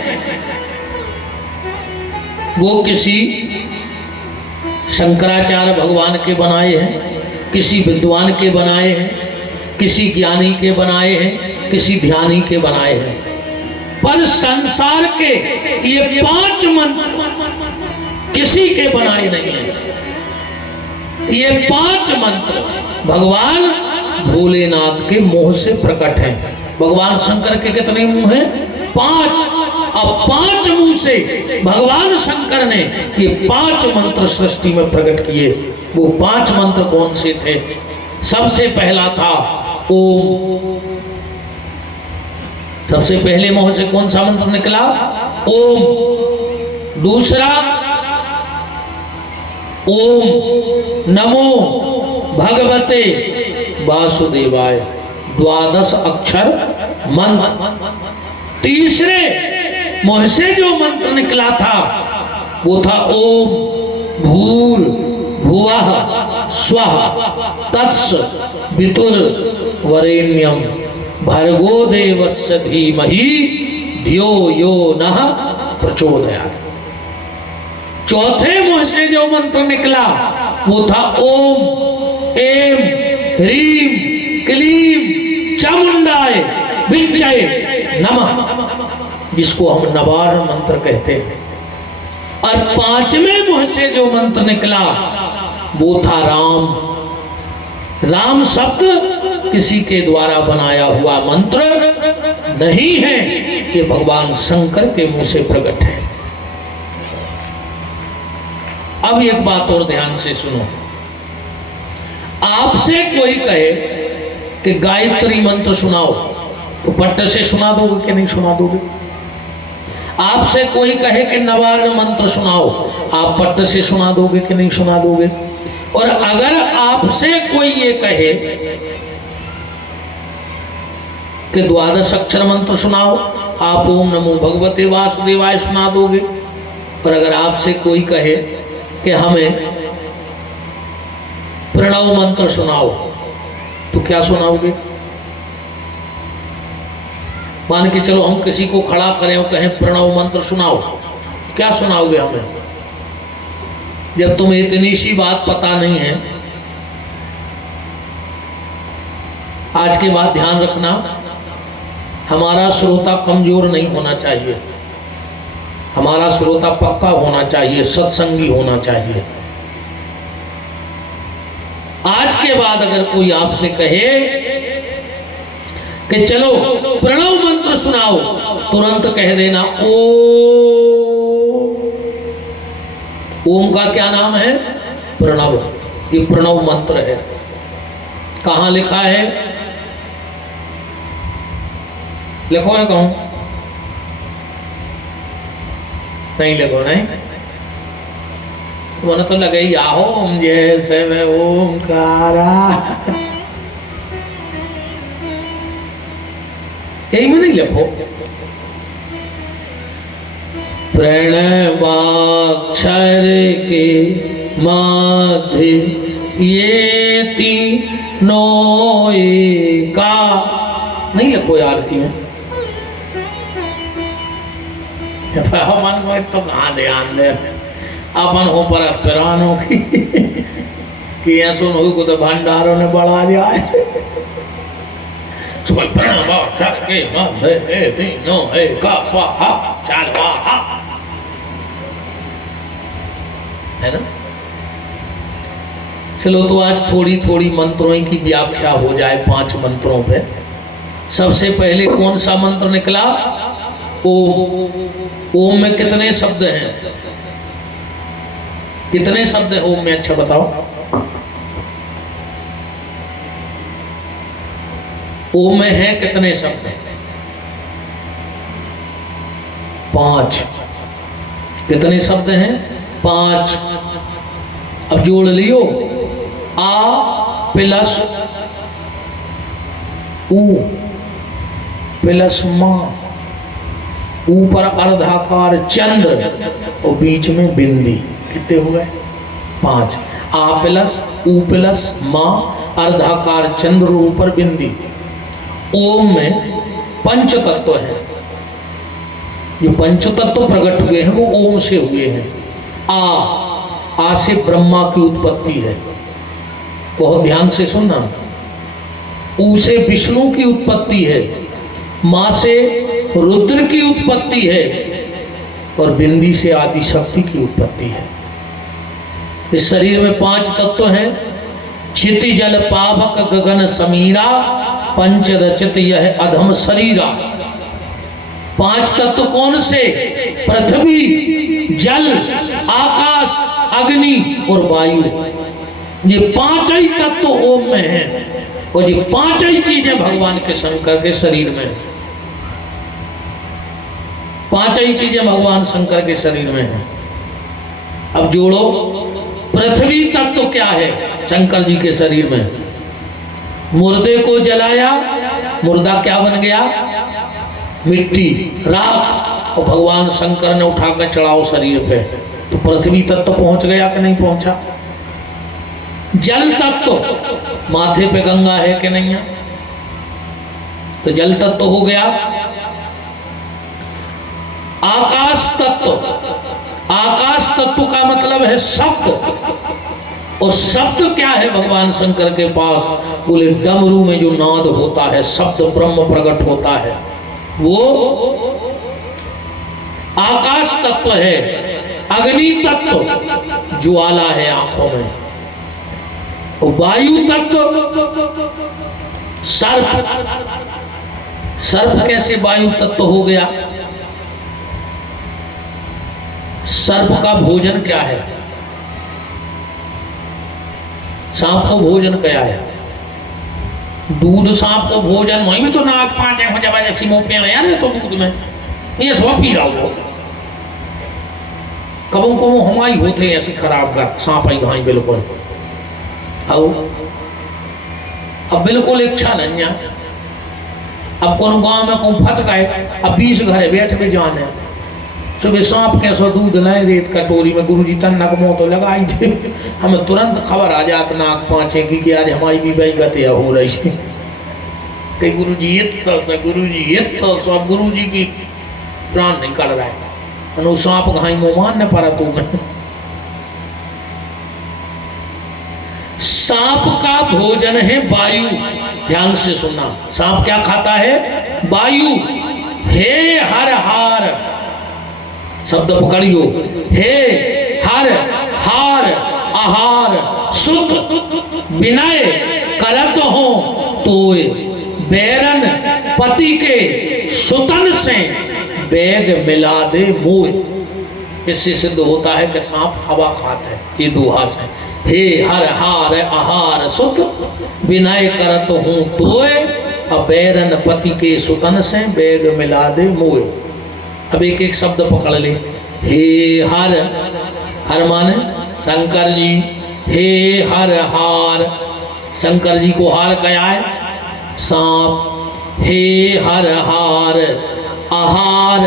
वो किसी शंकराचार्य भगवान के बनाए हैं, किसी विद्वान के बनाए हैं, किसी ज्ञानी के बनाए हैं, किसी ध्यानी के बनाए हैं। पर संसार के ये 5 मंत्र किसी के बनाए नहीं हैं। ये 5 मंत्र भगवान भोलेनाथ के मुंह से प्रकट हैं। भगवान शंकर के कितने मुंह हैं? 5। अब 5 मुंह से भगवान शंकर ने ये 5 मंत्र सृष्टि में प्रकट किए। वो 5 मंत्र कौन से थे? सबसे पहला था ओम। सबसे पहले मुंह से कौन सा मंत्र निकला? ओम। दूसरा ओम नमो भगवते वासुदेवाय, 12 अक्षर मंत्र। तीसरे मुंह से जो मंत्र निकला था वो था ओम भूर भुवः स्वः तत्स वितुर वरेण्यम भर्गो देवस्य धीमहि धियो यो नः प्रचोदयात्। चौथे मुंह से जो मंत्र निकला वो था ओम एम ह्रीम क्लीम चामुंडाय विच्चय नमः, जिसको हम नवारण मंत्र कहते हैं। और 5वें मुंह से जो मंत्र निकला वो था राम। राम शब्द किसी के द्वारा बनाया हुआ मंत्र नहीं है, ये भगवान शंकर के मुंह से प्रकट है। अब एक बात और ध्यान से सुनो, आपसे कोई कहे कि गायत्री मंत्र सुनाओ तो पट्ट से सुना दोगे कि नहीं सुना दोगे? आपसे कोई कहे कि नवारण मंत्र सुनाओ, आप पट्ट से सुना दोगे कि नहीं सुना दोगे? और अगर आपसे कोई ये कहे कि 12 अक्षर मंत्र सुनाओ, आप ओम नमो भगवते वासुदेवाय सुना दोगे। और अगर आपसे कोई कहे कि हमें प्रणव मंत्र सुनाओ तो क्या सुनाओगे? मान के चलो हम किसी को खड़ा करें और कहें प्रणव मंत्र सुनाओ, क्या सुनाओगे हमें? जब तुम्हें इतनी सी बात पता नहीं है। आज के बाद ध्यान रखना, हमारा श्रोता कमजोर नहीं होना चाहिए, हमारा श्रोता पक्का होना चाहिए, सत्संगी होना चाहिए। आज के बाद अगर कोई आपसे कहे कि चलो प्रणव मंत्र सुनाओ, तुरंत कह देना ओम का क्या नाम है? प्रणव। ये प्रणव मंत्र है। कहां लिखा है? लिखो है कहूं? नहीं लिखो, नहीं मन तो लगे ही ओम जैसे में ओमकारा, यही में नहीं लिखो। प्रणवाक्षर के मध्य ये तीनों का नहीं लिखो आरती में। मन को तो कहाँ ध्यान दे, अपन हो पर पिरानों की कि सुन हो को तो भंडारों ने बढ़ा जाए। सुबह प्रणव के मंदे तीनों का स्वाहा चाल वाहा, है ना। चलो तो आज थोड़ी थोड़ी मंत्रों की व्याख्या हो जाए 5 मंत्रों पे। सबसे पहले कौन सा मंत्र निकला? ओम। ओम में कितने शब्द हैं? कितने शब्द हैं ओम में? अच्छा बताओ। ओम में है कितने शब्द? 5। कितने शब्द हैं? 5। अब जोड़ लियो। आ प्लस ऊ प्लस मां, ऊपर अर्धाकार चंद्र और बीच में बिंदी, कितने हो गए? 5। आ प्लस ऊ प्लस मां, अर्धाकार चंद्र, ऊपर बिंदी। ओम में पंच तत्व है। जो पंच तत्व प्रकट हुए हैं वो ओम से हुए हैं। आ से ब्रह्मा की उत्पत्ति है, बहुत ध्यान से सुनना। ऊ से विष्णु की उत्पत्ति है, मां से रुद्र की उत्पत्ति है, और बिंदी से आदि शक्ति की उत्पत्ति है। इस शरीर में 5 तत्व हैं। क्षिति जल पावक गगन समीरा, पंच रचित यह अधम शरीरा। 5 तत्व कौन से? पृथ्वी, जल, आकाश, अग्नि और वायु। ये 5 ही तत्व ओम में हैं, और ये 5 ही चीजें भगवान के शंकर के शरीर में। 5 ही चीजें भगवान शंकर के शरीर में हैं। अब जोड़ो। पृथ्वी तत्व क्या है शंकर जी के शरीर में? मुर्दे को जलाया, मुर्दा क्या बन गया? मिट्टी, राख, और भगवान शंकर ने उठाकर चढ़ाओ शरीर पे, तो पृथ्वी तत्व पहुंच गया कि नहीं पहुंचा? जल तत्व, माथे पे गंगा है कि नहीं है? तो जल तत्व हो गया। आकाश तत्व, आकाश तत्व का मतलब है शब्द, और शब्द क्या है भगवान शंकर के पास? बोले डमरू में जो नाद होता है, शब्द ब्रह्म प्रकट होता है, वो आकाश तत्व है। अग्नि तत्व ज्वाला है आंखों में। और वायु तत्व सर्प। सर्प कैसे वायु तत्व हो गया? सर्प का भोजन क्या है? सांप को भोजन क्या है? दूध। सांप को भोजन वहीं में तो नाक 5 हो जाए जैसी मुंह पे यार, तो दूध में ये सब पी रहा हो। कबों को हमारी होते ऐसी खराब का सांप आई घाई बिल्कुल। आओ अब बिल्कुल इच्छा नहीं है। अब कौन गांव में कौन फंस गए, अब 20 घरे बैठ में जाने। सुबह सांप कैसा दूध नहीं रेत कटोरी में, गुरुजी तन्नक मुंह तो लगाई थे। हमें तुरंत खबर आ जात नाक 5 की आज हमारी भी भाई गतिया हो रही है। कई गुरुजी ये तो गुरुजी ये तो सब गुरुजी की प्राण निकल रहा है। सांप घाई मुंह मारने पड़ा तू में। सांप का भोजन है वायु। ध्यान से सुनना। सांप क्या खाता है? वायु। हे हर हार, शब्द पकड़ियो। हे हर हार आहार सुत विनय करत हो तोय, बैरन पति के सुतन से बैग मिला दे मोय। इससे सिद्ध होता है कि सांप हवा खाता है। ये दोहा से हे हर हार आहार सुत विनय करत हूँ तोय, बैरन पति के सुतन से बैग मिला दे मोय। अब एक एक शब्द पकड़ ले। हे हर, हर माने शंकर जी। हे हर हार, शंकर जी को हार क्या है? सांप। हे हर हार आहार,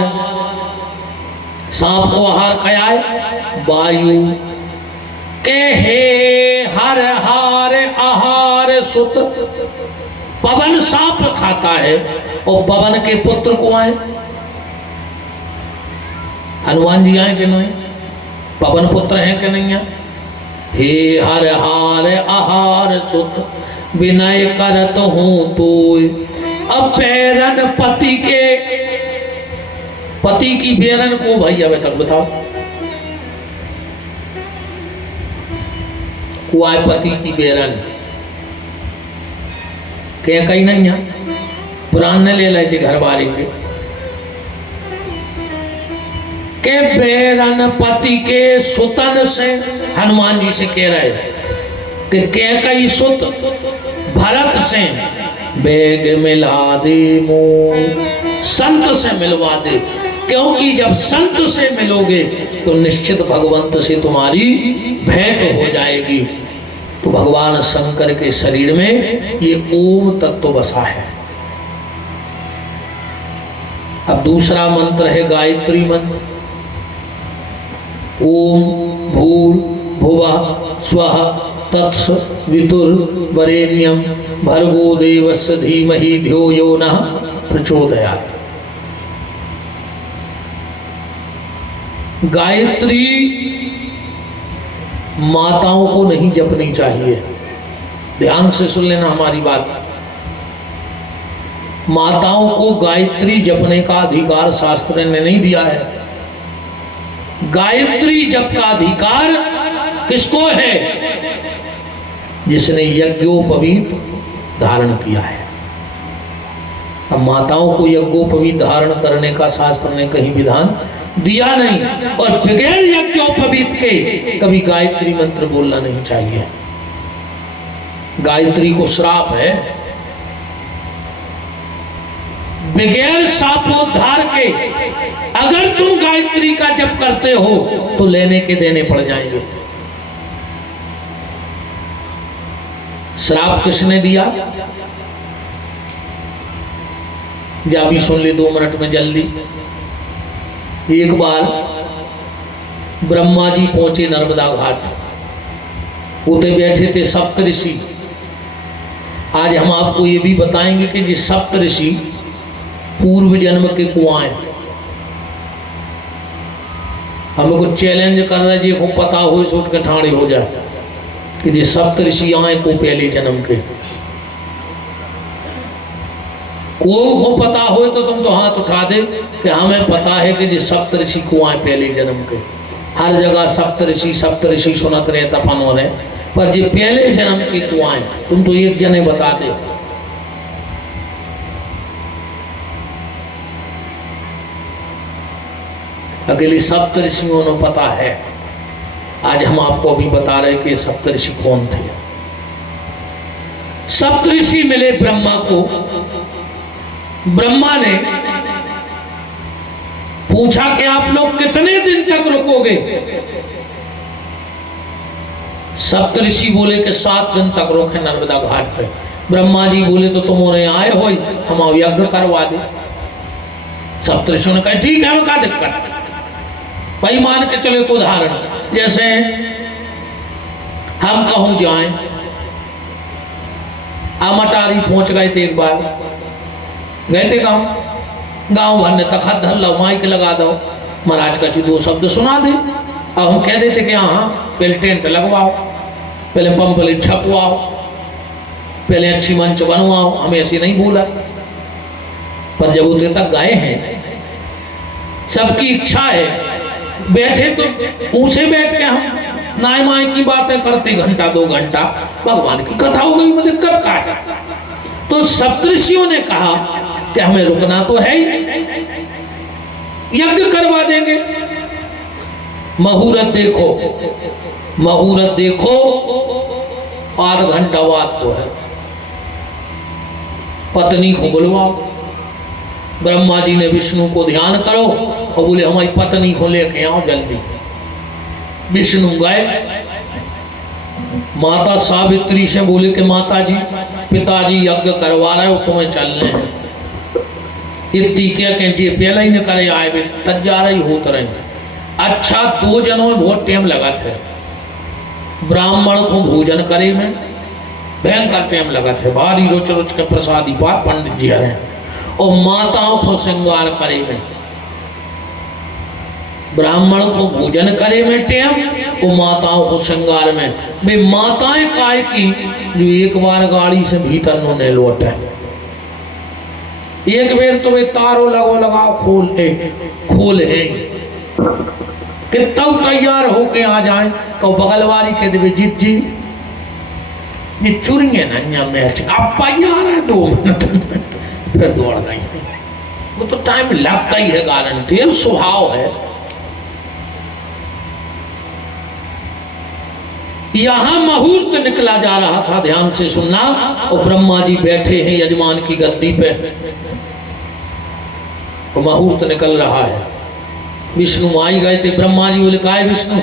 सांप को आहार क्या है? वायु। के हे हर हार आहार सुत, पवन सांप खाता है, और पवन के पुत्र को आए हनुमान जी आए कि नहीं? पवन पुत्र हैं कि नहीं है? हे हर हार आहार सुत विनय करत हूँ तोय, अब बेरन पति की बेरन को भाई अबे तक बताओ, वो है पति की बेरन क्या कहीं नहीं है, पुराण ने ले लाई थी घर वाले के बेरन पति के सुतन से, हनुमान जी से कह रहे कि कई सुत भरत से बेग मिला दे मोर, संत से मिलवा दे, क्योंकि जब संत से मिलोगे तो निश्चित भगवंत से तुम्हारी भेंट हो जाएगी। तो भगवान शंकर के शरीर में ये ओम तत्व बसा है। अब दूसरा मंत्र है गायत्री मंत्र। ओम भूर भुवः स्वः तत्सवितुर्वरेण्यं भर्गो देवस्य धीमहि धियो यो नः प्रचोदयात्। गायत्री माताओं को नहीं जपनी चाहिए, ध्यान से सुन लेना हमारी बात। माताओं को गायत्री जपने का अधिकार शास्त्र ने नहीं दिया है। गायत्री जप का अधिकार किसको है? जिसने यज्ञोपवीत धारण किया है। अब माताओं को यज्ञोपवीत धारण करने का शास्त्र ने कहीं विधान दिया नहीं, और बगैर यज्ञोपवीत के कभी गायत्री मंत्र बोलना नहीं चाहिए। गायत्री को श्राप है। बगैर शापोद्धार के अगर तुम गायत्री का जप करते हो तो लेने के देने पड़ जाएंगे। श्राप किसने दिया? जा भी सुन ले 2 मिनट में जल्दी। एक बार ब्रह्मा जी पहुंचे नर्मदा घाट, उते बैठे थे सप्तऋषि। आज हम आपको ये भी बताएंगे कि जिस सप्तऋषि पूर्व जन्म के कुआं, हमें कुछ चैलेंज कर रहे जी को पता हो सोच के ठाणे हो जाए कि जिस सप्तऋषि आए को पहले जन्म के को पता हो तो तुम तो हाथ उठा दे कि हमें पता है कि जिस सप्तऋषि कुआं पहले जन्म के। हर जगह सप्तऋषि सुनत रहे तपन हो रहे, पर जो पहले जन्म के कुआं तुम तो एक जने बता दे। अकेले सप्तऋषियों ने पता है। आज हम आपको अभी बता रहे कि सप्तऋषि कौन थे। सप्तऋषि मिले ब्रह्मा को। ब्रह्मा ने पूछा कि आप लोग कितने दिन तक रुकोगे? सप्तऋषि बोले कि 7 दिन तक रुके नर्मदा घाट पे। ब्रह्मा जी बोले तो तुम उन्हें आए हो, हम यज्ञ करवा दे। सप्तऋषियों ने कहा ठीक है, हमें क्या दिक्कत। भाई मान के चले को उदाहरण, जैसे हम कहूं जाएं, अमटारी पहुंच गए थे। एक बार गए थे गांव भर ने तखत धर लो, माइक लगा दो, महाराज का 2 शब्द सुना दे। अब हम कह देते कि हाँ पहले टेंट लगवाओ, पहले पंपलेट छपवाओ, पहले अच्छी मंच बनवाओ। हमें ऐसे नहीं बोला, पर जब उतने तक गए हैं, सबकी इच्छा है, बैठे तो ऊंचे बैठ के हम नाय माय की बातें करते 1-2 घंटा, भगवान की कथा हो गई, मुझे दिक्कत का है। तो सप्तऋषियों ने कहा कि हमें रुकना तो है ही, यज्ञ करवा देंगे। मुहूर्त देखो 8 घंटा बाद को है, पत्नी को बुलवाओ। ब्रह्मा जी ने विष्णु को ध्यान करो और बोले हमारी पत्नी को लेके आओ जल्दी। विष्णु गए, माता सावित्री से बोले कि माता जी पिताजी यज्ञ करवा रहे हो, तुम्हें चलने हैं। इतनी क्या जी पहले ही न करे आए वे तब जा रही होत रहे। अच्छा 2 जनों में बहुत टाइम लगा थे। ब्राह्मण को भोजन करे में भयंकर टाइम लगा थे, भारी रोच के प्रसादी पार पंडित जी रहे, और माताओं को श्रृंगार करे में, ब्राह्मण को भोजन करे में टाइम, और माताओं को श्रृंगार में। वे माताएं काय की जो एक बार गाड़ी से भीतर नो नहीं लौटे। एक बेर तो वे तारो लगो लगाओ खोल है कितना तैयार होके आ जाए और बगल वाली कह दे जीत जी ये चुरिए ना मैच आप तैयार है 2 मिनट फिर दौड़ गई। वो तो टाइम लगता ही है, गारंटी है, स्वभाव है। यहां मुहूर्त निकला जा रहा था, ध्यान से सुनना। और ब्रह्मा जी बैठे हैं यजमान की गद्दी पे, तो मुहूर्त निकल रहा है। विष्णु आई गए थे। ब्रह्मा जी बोले कहा है विष्णु,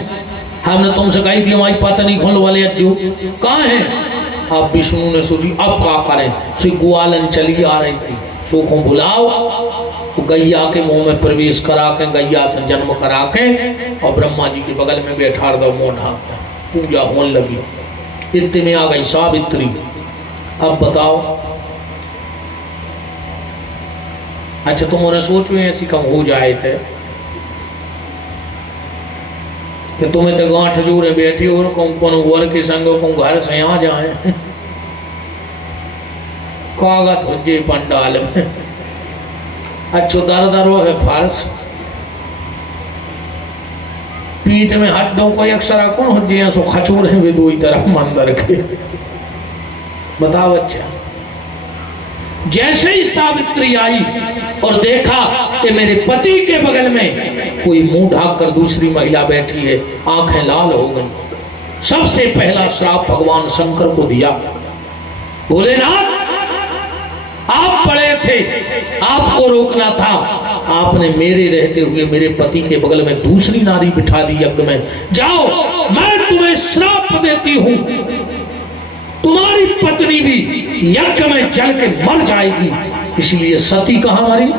हमने तुमसे कही थी हमारी पत्नी खोल वाले अज्जू कहाँ है? अब विष्णु ने सोची अब क्या करें, श्री ग्वालन चली आ रही थी, सो को बुलाओ। तो गैया के मुंह में प्रवेश करा के, गैया से जन्म करा के, और ब्रह्मा जी के बगल में बैठा दो, मुंह ढांकता, पूजा होने लगी। इतने में आ गई सावित्री। अब बताओ, अच्छा तुमने सोच में ऐसी कम हो जाए थे कि तुम्हें तो गांठ जोड़े बैठी और कौन वर के संग को घर से आ जाए, कागत हो जे पंडाल में। अच्छो दर है फर्श, पीठ में हड्डों को अक्सर कौन हो जे सो खचूर है वे दो ही तरफ मंदिर के। बताओ अच्छा। जैसे ही सावित्री आई और देखा कि मेरे पति के बगल में कोई मुंह ढाक कर दूसरी महिला बैठी है, आंखें लाल हो गई। सबसे पहला श्राप भगवान शंकर को दिया। भोलेनाथ आप बड़े थे, आपको रोकना था, आपने मेरे रहते हुए मेरे पति के बगल में दूसरी नारी बिठा दी यज्ञ में। जाओ, मैं तुम्हें श्राप देती हूं, तुम्हारी पत्नी भी यज्ञ में जल के मर जाएगी। इसलिए सती कहां मरी?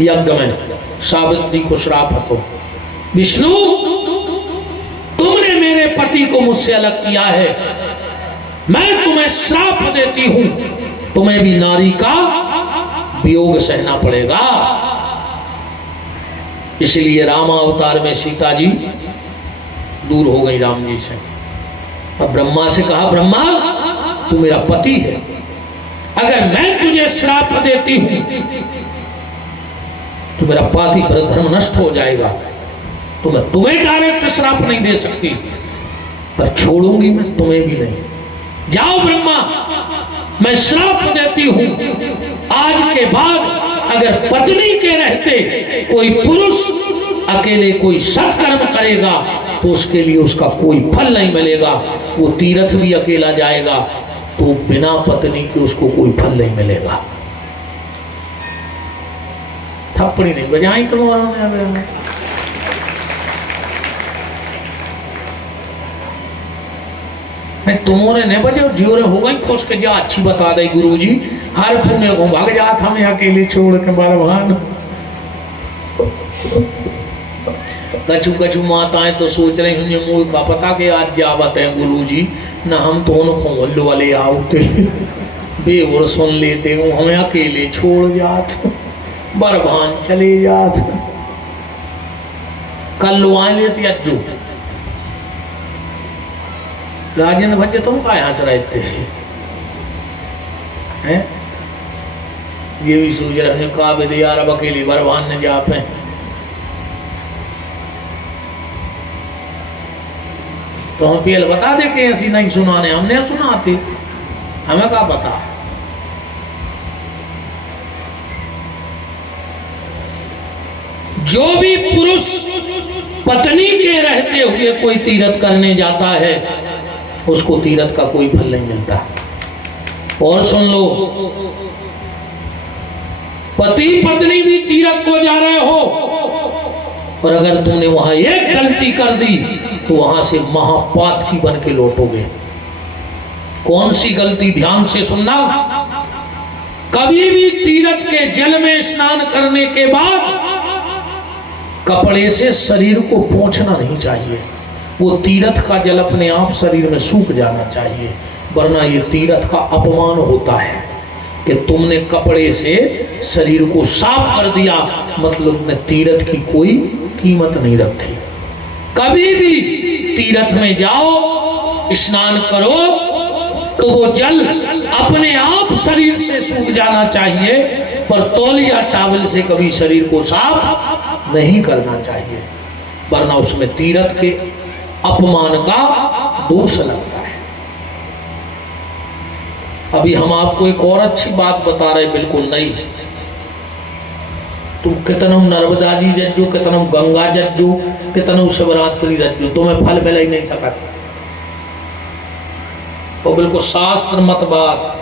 यज्ञ में। सावित्री को श्राप हो, विष्णु तुमने मेरे पति को मुझसे अलग किया है, मैं तुम्हें श्राप देती हूं, तुम्हें भी नारी का वियोग सहना पड़ेगा। इसलिए रामावतार में सीता जी दूर हो गई राम जी से। अब ब्रह्मा से कहा, ब्रह्मा तू मेरा पति है, अगर मैं तुझे श्राप देती हूं तो मेरा पाति धर्म नष्ट हो जाएगा, तो मैं तुम्हें डायरेक्ट श्राप नहीं दे सकती, पर छोड़ूंगी मैं तुम्हें भी नहीं। जाओ ब्रह्मा, मैं श्राप देती हूं, आज के बाद अगर पत्नी के रहते कोई पुरुष अकेले कोई सत्कर्म करेगा तो उसके लिए उसका कोई फल नहीं मिलेगा, वो तीर्थ भी अकेला जाएगा तो बिना पत्नी के उसको कोई फल नहीं मिलेगा। थप्पड़ी नहीं बजाई तुम्हारा। तुम्हारे ने बजे जियोरे हो गई खुश के जा अच्छी बता दे गुरुजी, हर पुण्य को भाग जात हमें अकेले छोड़ के बरभान। कछु कछु माताएं तो सोच रही होंगी मुँह का पता के आज जावत है गुरुजी, न हम तो उनको वाले आते बेवर सुन लेते हूँ, हमें अकेले छोड़ जात बरभान चले जात। कल लुआ लेती अज्जू राजेंद्र भज्जे तुम का हंस रहे थे हैं? ये भी सोच रहे कहा बेदे यार अब अकेले बरभान ने जा पे। तो हम पीएल बता दे के ऐसी नहीं सुनाने, हमने सुनाती, हमें क्या पता। जो भी पुरुष पत्नी के रहते हुए कोई तीर्थ करने जाता है उसको तीर्थ का कोई फल नहीं मिलता। और सुन लो, पति पत्नी भी तीर्थ को जा रहे हो और अगर तुमने वहां एक गलती कर दी तो वहां से महापात की बन के लौटोगे। कौन सी गलती? ध्यान से सुनना। कभी भी तीर्थ के जल में स्नान करने के बाद कपड़े से शरीर को पोंछना नहीं चाहिए। वो तीर्थ का जल अपने आप शरीर में सूख जाना चाहिए, वरना ये तीर्थ का अपमान होता है कि तुमने कपड़े से शरीर को साफ कर दिया, मतलब ने तीर्थ की कोई कीमत नहीं रखी। कभी भी तीर्थ में जाओ, स्नान करो, तो वो जल अपने आप शरीर से सूख जाना चाहिए, पर तौलिया टॉवल से कभी शरीर को साफ नहीं करना चाहिए, वरना उसमें तीर्थ के अपमान का दोष लगता है। अभी हम आपको एक और अच्छी बात बता रहे, बिल्कुल नहीं। तुम कितनों नर्मदा जी जज्जो, कितनों गंगा जज्जो, कितनों शिवरात्रि जज्जो, तुम्हें फल मिल ही नहीं सकता। तो बिल्कुल शास्त्र मत बात।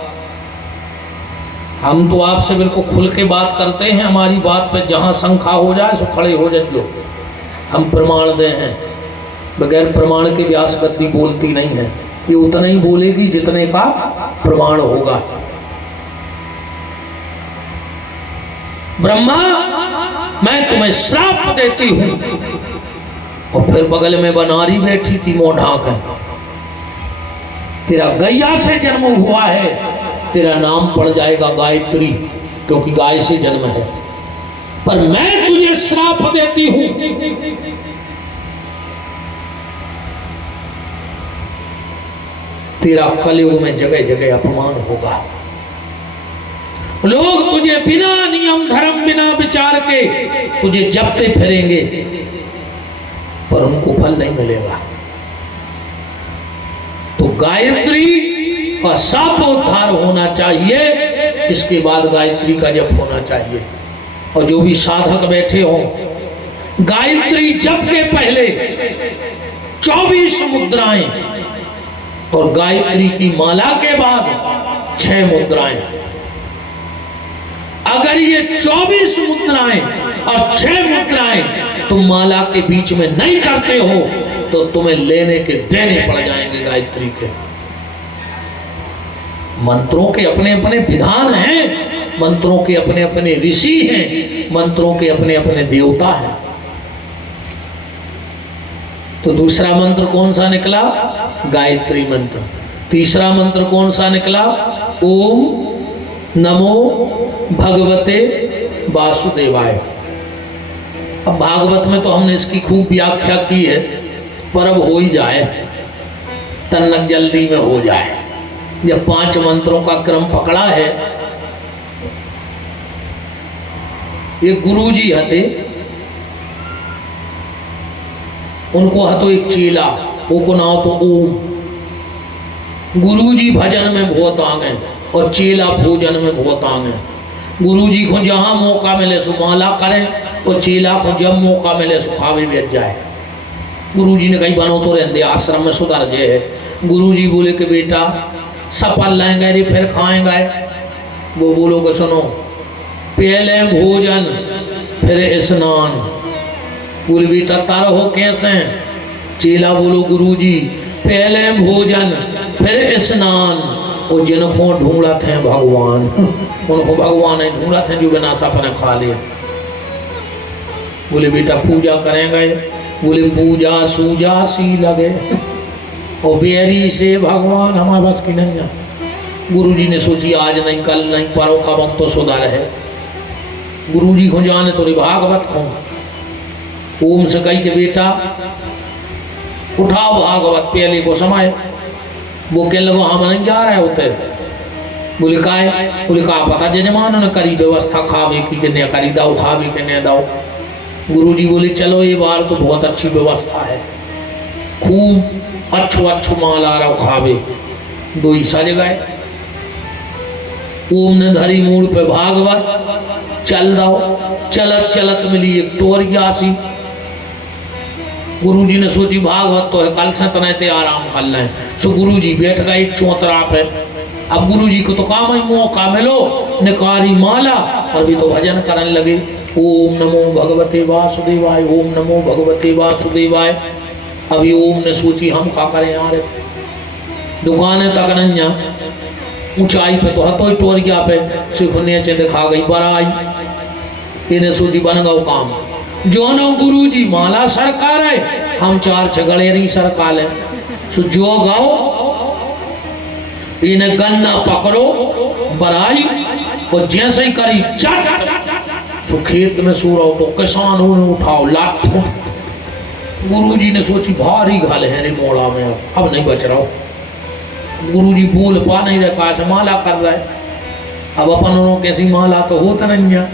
हम तो आपसे बिल्कुल खुल के बात करते हैं, हमारी बात पे जहां शंका हो जाए सो खड़े हो जज्जो। हम प्रमाण दे हैं, बगैर प्रमाण के व्यास गद्दी बोलती नहीं है। ये उतना ही बोलेगी जितने का प्रमाण होगा। ब्रह्मा, मैं तुम्हें श्राप देती हूं। और फिर बगल में बनारी बैठी थी मुंह ढांक, तेरा गैया से जन्म हुआ है, तेरा नाम पड़ जाएगा गायत्री, क्योंकि गाय से जन्म है। पर मैं तुझे श्राप देती हूं, तेरा कलयुग में जगह जगह अपमान होगा। लोग तुझे बिना नियम धर्म, बिना विचार के तुझे जपते फिरेंगे, पर उनको फल नहीं मिलेगा। तो गायत्री का शापोद्धार होना चाहिए, इसके बाद गायत्री का जप होना चाहिए। और जो भी साधक बैठे हो, गायत्री जप के पहले 24 मुद्राएं और गायत्री की माला के बाद 6 मुद्राएं। अगर ये 24 मुद्राएं और 6 मुद्राएं तुम माला के बीच में नहीं करते हो, तो तुम्हें लेने के देने पड़ जाएंगे गायत्री के। मंत्रों के अपने अपने विधान हैं, मंत्रों के अपने अपने ऋषि हैं, मंत्रों के अपने अपने देवता हैं। तो दूसरा मंत्र कौन सा निकला? गायत्री मंत्र। तीसरा मंत्र कौन सा निकला? ओम नमो भगवते वासुदेवाय। अब भागवत में तो हमने इसकी खूब व्याख्या की है, पर अब हो ही जाए, तन्नक जल्दी में हो जाए। जब 5 मंत्रों का क्रम पकड़ा है, ये गुरुजी हते, उनको हतो एक चेला, वो नाम तो ओम। गुरुजी भजन में बहुत आगे और चेला भोजन में बहुत आगे। गुरुजी को जहां मौका मिले सो माला करें, और चेला को जब मौका मिले सो खावे बैठ जाए। गुरुजी ने कहीं बनो तो रहते आश्रम में सुधर जे है। गुरुजी बोले कि बेटा सफल लेंगे रे फिर खाएंगे। वो बोलो कि सुनो, पहले भोजन फिर स्नान। बोले बेटा तार हो कैसे? चेला बोलो गुरुजी पहले भोजन फिर स्नान। और जिनको ढूंढा थे भगवान, उनको भगवान ने ढूंढा थे जो बिना सपने खा लिया। बोले बेटा पूजा करेंगे? बोले पूजा सूजा सी लगे, और बेरी से भगवान हमारे बस की नहीं है। गुरुजी ने सोची आज नहीं कल नहीं, परों का वक्त तो सुधार है। गुरुजी को जाने तो भागवत को ओम से कही के बेटा उठाओ भागवत पहले को समय। वो कह लगो हम नहीं जा रहे होते। बोले काय? बोले का पता जजमान ने करी व्यवस्था खावे की कि नहीं करी, दाओ खावे के नहीं दाओ। गुरुजी बोले चलो ये बार तो बहुत अच्छी व्यवस्था है, खूब अच्छो माल आ रहा खावे। 2 ही सज गए। ओम ने धरी मूड पे भागवत, चल दाओ। चलत चलत मिली एक टोरिया सी। गुरुजी ने सोची भागवत तो है, कल से तनते आराम कर लें। सो गुरुजी बैठ गए एक चौतरा पे। अब गुरुजी को तो काम ही मौका मिलो, निकारी माला और भी तो भजन करने लगे। ओम नमो भगवते वासुदेवाय, ओम नमो भगवते वासुदेवाय। अभी ओम ने सोची हम क्या करें यार, दुकानें तक नहीं जा, ऊंचाई पे तो हतो टोरिया पे सुखने से दिखा गई बड़ाई। इन्हें सोची बन गौ काम। जो नो गुरुजी माला सरकार है, हम 4 छगड़े नहीं सरकार है। सो जो गाओ इन्हें गन्ना पकड़ो बराई, और जैसे ही करी चट तो खेत में सो रहो तो किसान उन्हें उठाओ लाठ। गुरुजी ने सोची भारी घाल है रे मोड़ा में, अब नहीं बच रहा। गुरुजी बोल पा नहीं रहे, कहा से माला कर रहा है। अब अपन और कैसी माला तो होता नहीं है,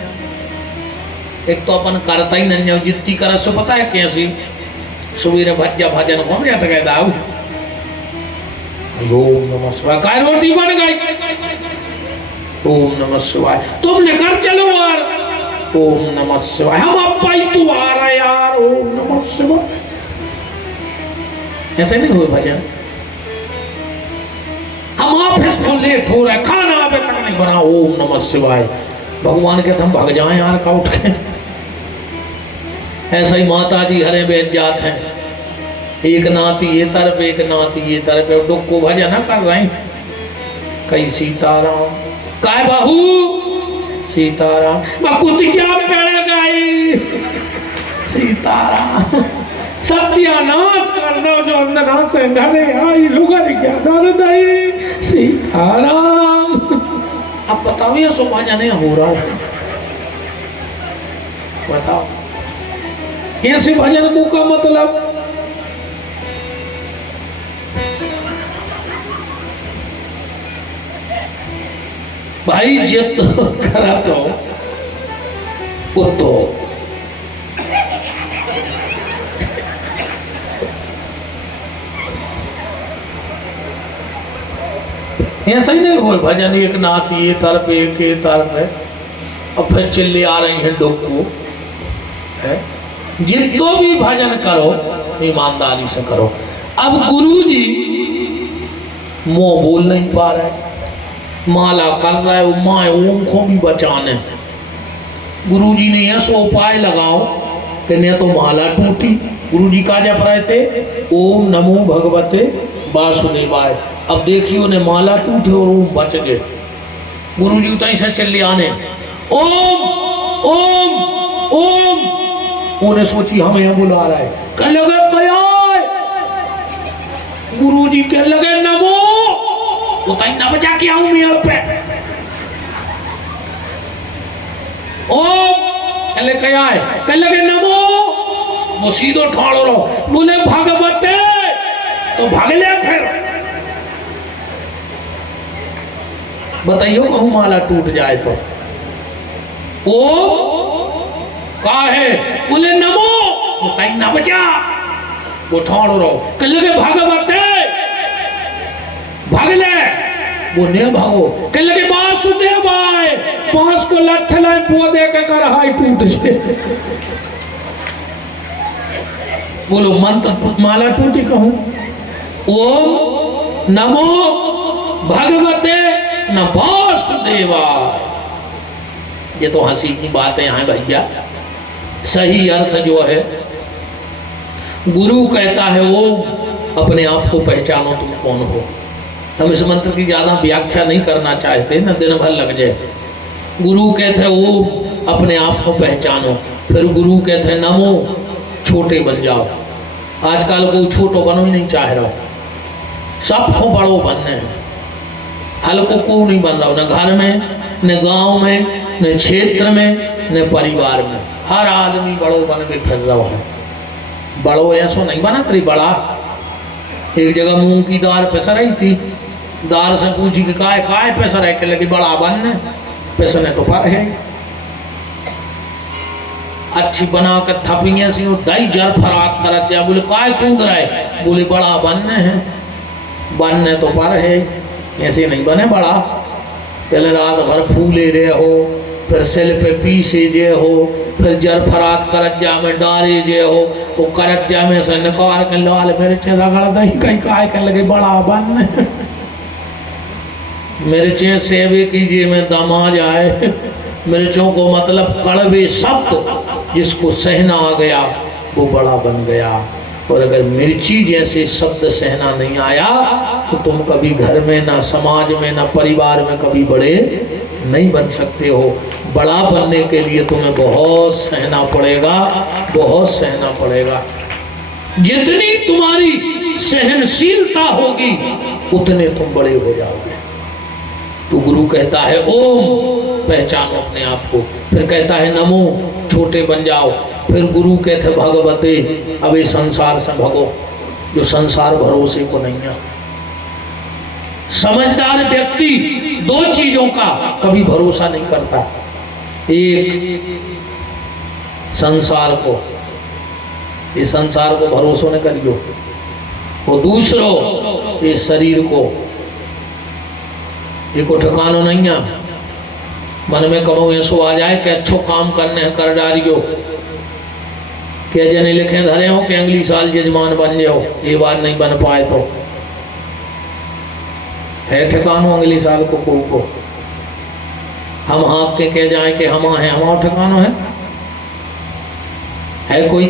एक तो अपन करता ही नहीं है, जितनी कर सो पता है कैसी सवेरे भज्जा भजन कौन जाता कहता है ओम नमः शिवाय, काय रोटी बन गई, ओम नमः शिवाय, तुम लेकर चलो यार, ओम नमः शिवाय, हम अब्बा ही तू आ रहा यार, ओम नमः शिवाय। ऐसे नहीं हुए भजन। हम ऑफिस में लेट हो रहा है, खाना अभी तक नहीं बना, ओम नमः शिवाय, भगवान के हम भाग जाए यार का उठ के। ऐसा ही माता जी हरे बेद जात हैं, एक नाती ये तरफ एक नाती ये तरफ, डुक को भजन कर रहे हैं, कई सीताराम काय बहू सीताराम, बकुती क्या पेड़ गई सीताराम, सत्यानाश कर दो जो अंदर से घरे आई, लुगर क्या दर्द आई सीताराम। अब बताओ ये सो भजन हो रहा है, बताओ ऐसे भजन को का मतलब। भाई जित करा तो वो तो ऐसा ही नहीं हो भजन, एक नाती ये तरफ एक ये तरफ है, अब फिर चिल्ले आ रही हैं डोको है। जितो भी भजन करो ईमानदारी से करो। अब गुरुजी मुंह बोल नहीं पा रहे, माला कर रहा है, वो माँ ओम को भी बचाने। गुरुजी ने ऐसा उपाय लगाओ कि न तो माला टूटी। गुरुजी का जप रहे थे ओम नमो भगवते वासुदेवाय, अब देखियो ने माला टूटे और ओम बच गए। गुरुजी उतनी से चले आने ओम ओम ओम, उन्हें सोची हमें यहाँ बुला रहा है, कह लगे गया गुरुजी के लगे नमो, उताई ना बजा के आऊं मेल पे ओम, कहले क्या है, कह लगे नमो, वो सीधो ठाड़ो रहो, बोले भगवते तो भाग ले। फिर बताइयो कहूं माला टूट जाए तो ओ का है, बोले नमो, उताई ना बजा, वो ठाड़ो रहो, कह लगे भगवते भाग ले, वो ने भागो, कह लगे वासुदेवाय, पांच को लठ लाए पौधे के कर हाई टूट जाए। बोलो मंत्र माला टूटी कहूं ओम नमो भगवते न वासुदेवाय। ये तो हंसी की बात है यहाँ भैया, सही अर्थ जो है गुरु कहता है ओम, अपने आप को पहचानो तुम कौन हो। हम इस मंत्र की ज्यादा व्याख्या नहीं करना चाहते ना, दिन भर लग जाए। गुरु कहते ओम, अपने आप को पहचानो। फिर गुरु कहते नमो, छोटे बन जाओ। आजकल कोई छोटो बनो ही नहीं चाह रहा, सबको बड़ो बनने हैं, हल्को को नहीं बन रहा, न घर में न गांव में न क्षेत्र में न परिवार में, हर आदमी बड़ो बन के फिर रहा है। बड़ो ऐसो नहीं बना तेरी बड़ा। एक जगह मूंग की दाल पिस रही थी, दाल से पूछी कि काय पिस रहे, के लगी बड़ा बनने, पिसने तो पर है अच्छी बना कर थपी ऐसी और दही जर फरात कर दिया। बोले काय कूद रहे, बोले बड़ा बनने हैं, बनने तो पर है, ऐसे नहीं बने बड़ा। पहले रात भर फूले रहे हो, फिर सिल पे पीसे जे हो, फिर जर फरात करज्जा में डारे जे हो, वो करज्जा में से निकाल के लाल मिर्च रगड़ दही कहीं काय के लगे बड़ा बनने। मिर्चें सेवे कीजिए में दमा जाए। मिर्चों को मतलब कड़वे शब्द जिसको सहना आ गया वो बड़ा बन गया। और अगर मिर्ची जैसे शब्द सहना नहीं आया तो तुम कभी घर में ना समाज में ना परिवार में कभी बड़े नहीं बन सकते हो। बड़ा बनने के लिए तुम्हें बहुत सहना पड़ेगा, बहुत सहना पड़ेगा। जितनी तुम्हारी सहनशीलता होगी उतने तुम बड़े हो जाओगे। तो गुरु कहता है ओम, पहचानो अपने आप को। फिर कहता है नमो, छोटे बन जाओ। फिर गुरु कहते भगवते, अब इस संसार से भगो जो संसार भरोसे को नहीं है। समझदार व्यक्ति दो चीजों का कभी भरोसा नहीं करता। एक संसार को, ये संसार को भरोसा न करियो, और दूसरो ये शरीर को, ये को ठिकानो नहीं है। मन में कहो ऐसो आ जाए कि अच्छो काम करने कर डारियो, क्या जने लिखे धरे हो कि अगली साल जजमान बन जाओ, ये बार नहीं बन पाए तो है ठिकानो अगली साल को हम हाँक के कह जाए कि हम हैं, हमारा ठिकानो है कोई?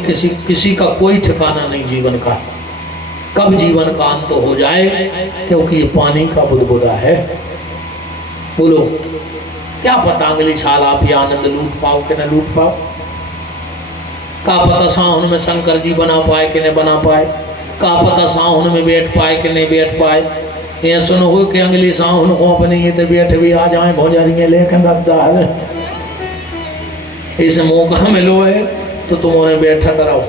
किसी का कोई ठिकाना नहीं जीवन का। कब जीवन का अंत हो जाए, क्योंकि ये पानी का बुदबुदा है। बोलो क्या पता अगली साल आप ये आनंद लूट पाओ कि न लूट पाओ? का पता साहुन में शंकर जी बना पाए कि नहीं बना पाए? का पता साहुन में बैठ पाए कि नहीं बैठ पाए? ये सुनो हो कि अगली साहुन को अपने ये तो बैठ भी आ जाए भौजारियाँ लेकिन रखता इस मौका मिलो है तो तुम उन्हें बैठा कराओ।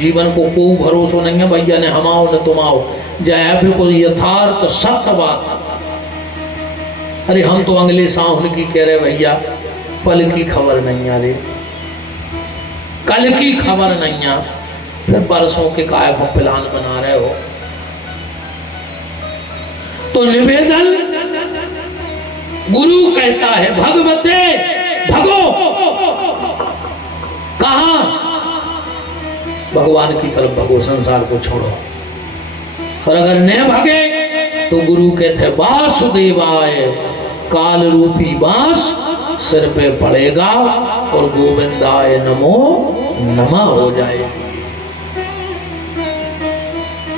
जीवन को कोई भरोसा नहीं है भैया, ने हम आओ न तुम आओ, जाए बिल्कुल यथार्थ तो सत्य बात। अरे हम तो अगले साहुन की कह रहे भैया, पल की खबर नहीं आ रही, कल की खबर नहीं आ, फिर बरसों के काय को प्लान बना रहे हो। तो निवेदन गुरु कहता है भगवते भगो, कहा? भगवान की तरफ भगो, संसार को छोड़ो। और अगर न भगे तो गुरु कहते वासुदेवाय, काल रूपी बांस सिर पे पड़ेगा और गोविंदाय नमो नमः हो जाएगी।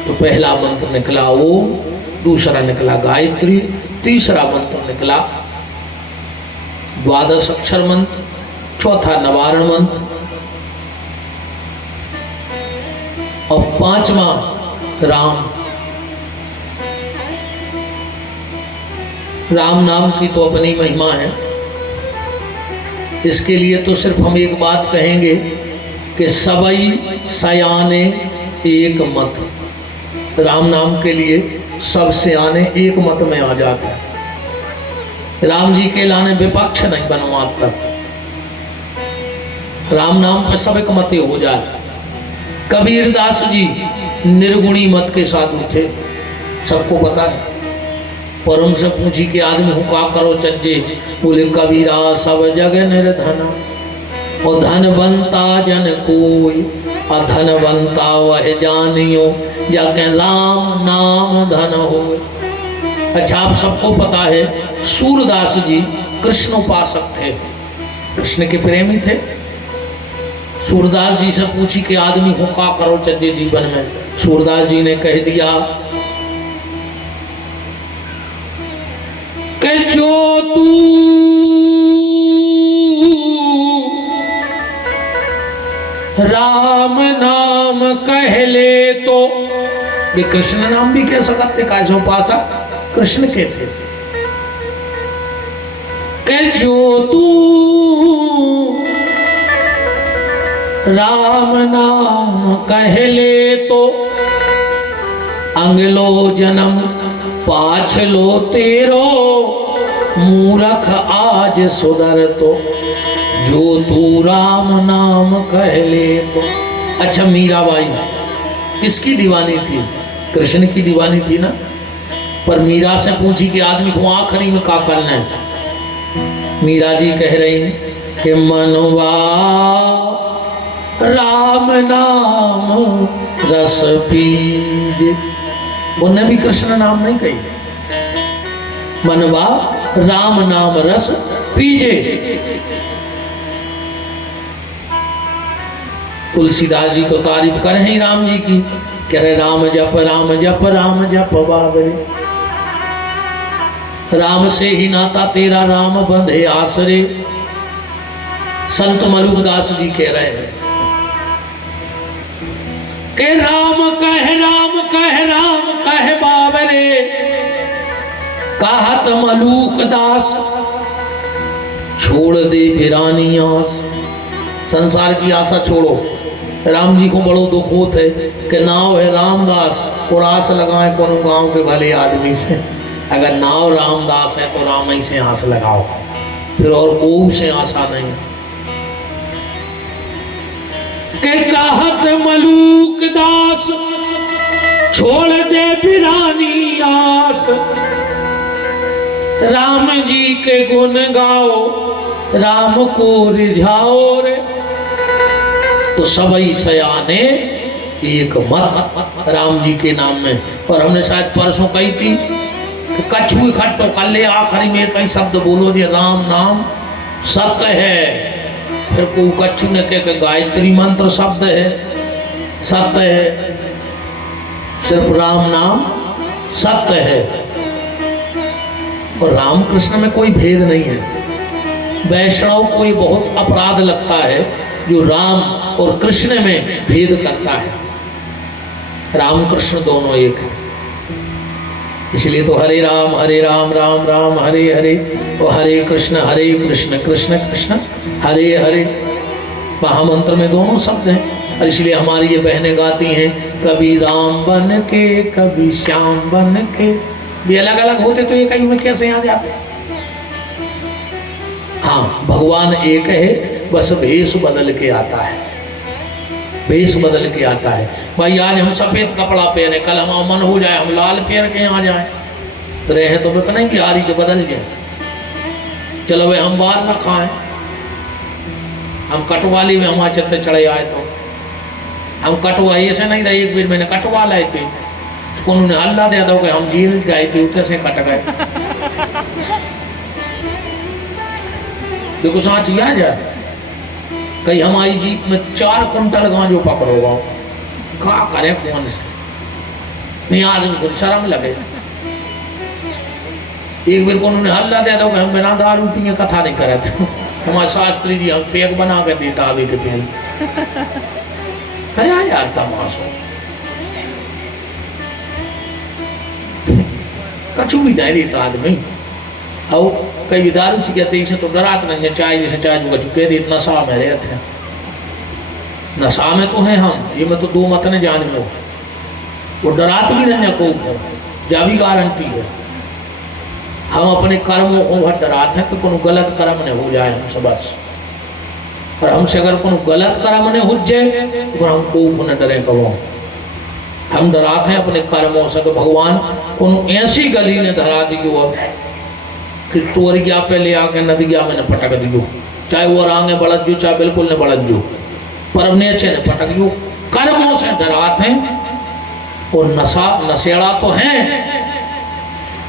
तो पहला मंत्र निकला ओम, दूसरा निकला गायत्री, तीसरा मंत्र निकला द्वादश अक्षर मंत्र, चौथा निवारण मंत्र और पांचवा राम। राम नाम की तो अपनी महिमा है। इसके लिए तो सिर्फ हम एक बात कहेंगे कि सबई सयाने एक मत। राम नाम के लिए सब सयाने एक मत में आ जाते हैं। राम जी के लाने विपक्ष नहीं बनो आज तक। राम नाम पे सब एक मत हो जाए। कबीरदास जी निर्गुणी मत के साथ उठे, सबको पता है। पर उनसे पूछी कि आदमी हुक्का करो चज्जे, बोले कबीरा सब जग निर्धन, और धनवंता जन कोई, अधनवंता वह जानियो, जाके राम नाम धन हो। अच्छा आप सबको पता है सूरदास जी कृष्ण उपासक थे, कृष्ण के प्रेमी थे। सूरदास जी से पूछी कि आदमी को क्या करो चज्जे जीवन में? सूरदास जी ने कह दिया कि जो तू राम नाम कह ले तो, ये कृष्ण नाम भी कह सकते, कैसे उपासक कृष्ण के थे। कि जो तू राम नाम कह ले तो, अंगलो जन्म पाछलो तेरो, मूरख आज सुधर तो, जो तू राम नाम कह ले तो। अच्छा मीराबाई किसकी दीवानी थी? कृष्ण की दीवानी थी ना। पर मीरा से पूछी कि आदमी को आखिरी में क्या करना है? मीरा जी कह रही कि मनवा राम नाम रस पीज। उन्हें भी कृष्ण नाम नहीं कही, मनवा राम नाम रस पीजे। तुलसीदास जी तो तारीफ कर ही राम जी की, कह रहे राम जप राम जप राम जप बाबरे, राम से ही नाता तेरा राम बंधे आसरे। संत मलुकदास जी कह रहे हैं कि राम कह राम कह राम कह बाबरे, कहत मलूक दास छोड़ दे वीरानी आस। संसार की आशा छोड़ो। राम जी को बड़ो दुख होता है कि नाव है रामदास और आस लगाए कोनो गांव के भले आदमी से। अगर नाव रामदास है तो राम ही से आस लगाओ, फिर और कोई से आशा नहीं। के कहत मलूक दास छोड़ दे बिरानी आस, राम जी के गुण गाओ राम को रिझाओ रे। तो सबई सयाने एक मत राम जी के नाम में। और हमने शायद परसों कही थी कि कछु इकट्ठो कर ले, आखिरी में कई शब्द बोलो जी राम नाम सत्य है। फिर कोई कछु ने कह गायत्री मंत्र शब्द है, सत्य है, सिर्फ राम नाम सत्य है। और राम कृष्ण में कोई भेद नहीं है। वैष्णव को ये बहुत अपराध लगता है जो राम और कृष्ण में भेद करता है। राम कृष्ण दोनों एक है। इसलिए तो हरे राम राम राम हरे हरे, और हरे कृष्ण कृष्ण कृष्ण हरे हरे। महामंत्र में दोनों शब्द हैं। और इसलिए हमारी ये बहनें गाती हैं, कभी राम बन के कभी श्याम बन के। भी अलग अलग होते तो ये कहीं में कैसे आ जाते। हाँ, भगवान एक है, बस भेष बदल के आता है, भेष बदल के आता है। भाई आज हम सफेद कपड़ा पहने, कल हमारा मन हो जाए हम लाल पहन के आ जाए, तो रहे तो पता नहीं कि हारी के बदल जाए। चलो भाई हम बाहर न खाएं, हम कटवाली में हमारे चलते चढ़े आए तो हम कटवा ऐसे नहीं रहे। एक बार मैंने कटवा लाए थे, उसको उन्होंने हल्ला दे दो कि हम जेल गए थे, उतर से कट गए। देखो सांच आ जाए, कहीं हमारी जीप में 4 कुंटल गांजो पकड़ोगा, क्या करे कौन से नहीं, आज उनको शर्म लगे। एक बार को उन्होंने हल्ला दे दो कि हम बिना दारू पिए कथा नहीं करे थे। हमारे शास्त्री जी हम पेक बना के देता आगे के तेल कया यार तमाशो कछु भी दे देता आदमी। आओ कई भी दारू पी कहते इसे तो डरात नहीं है, चाय जैसे चाय जो चुके दे नशा में रहते हैं। नशा में तो है हम, ये मैं तो दो मत ने जान में वो डरात भी नहीं को जा भी गारंटी है। हम अपने कर्मों को बहुत डराते हैं कि कोनो गलत कर्म ने हो जाए हमसे बस। और हमसे अगर कोनो गलत कर्म ने हो जाए तो हम को न डरे कहो। हम डराते हैं अपने कर्मों से। तो भगवान कोनो ऐसी गली ने धरा दी कि तोरिया पे ले आके नदिया में न पटक दियो, चाहे वो रांगे बढ़त जो चाहे बिल्कुल न बढ़त जो, पर नेचे न पटक जो। कर्मों से डराते हैं। और नशेड़ा तो है,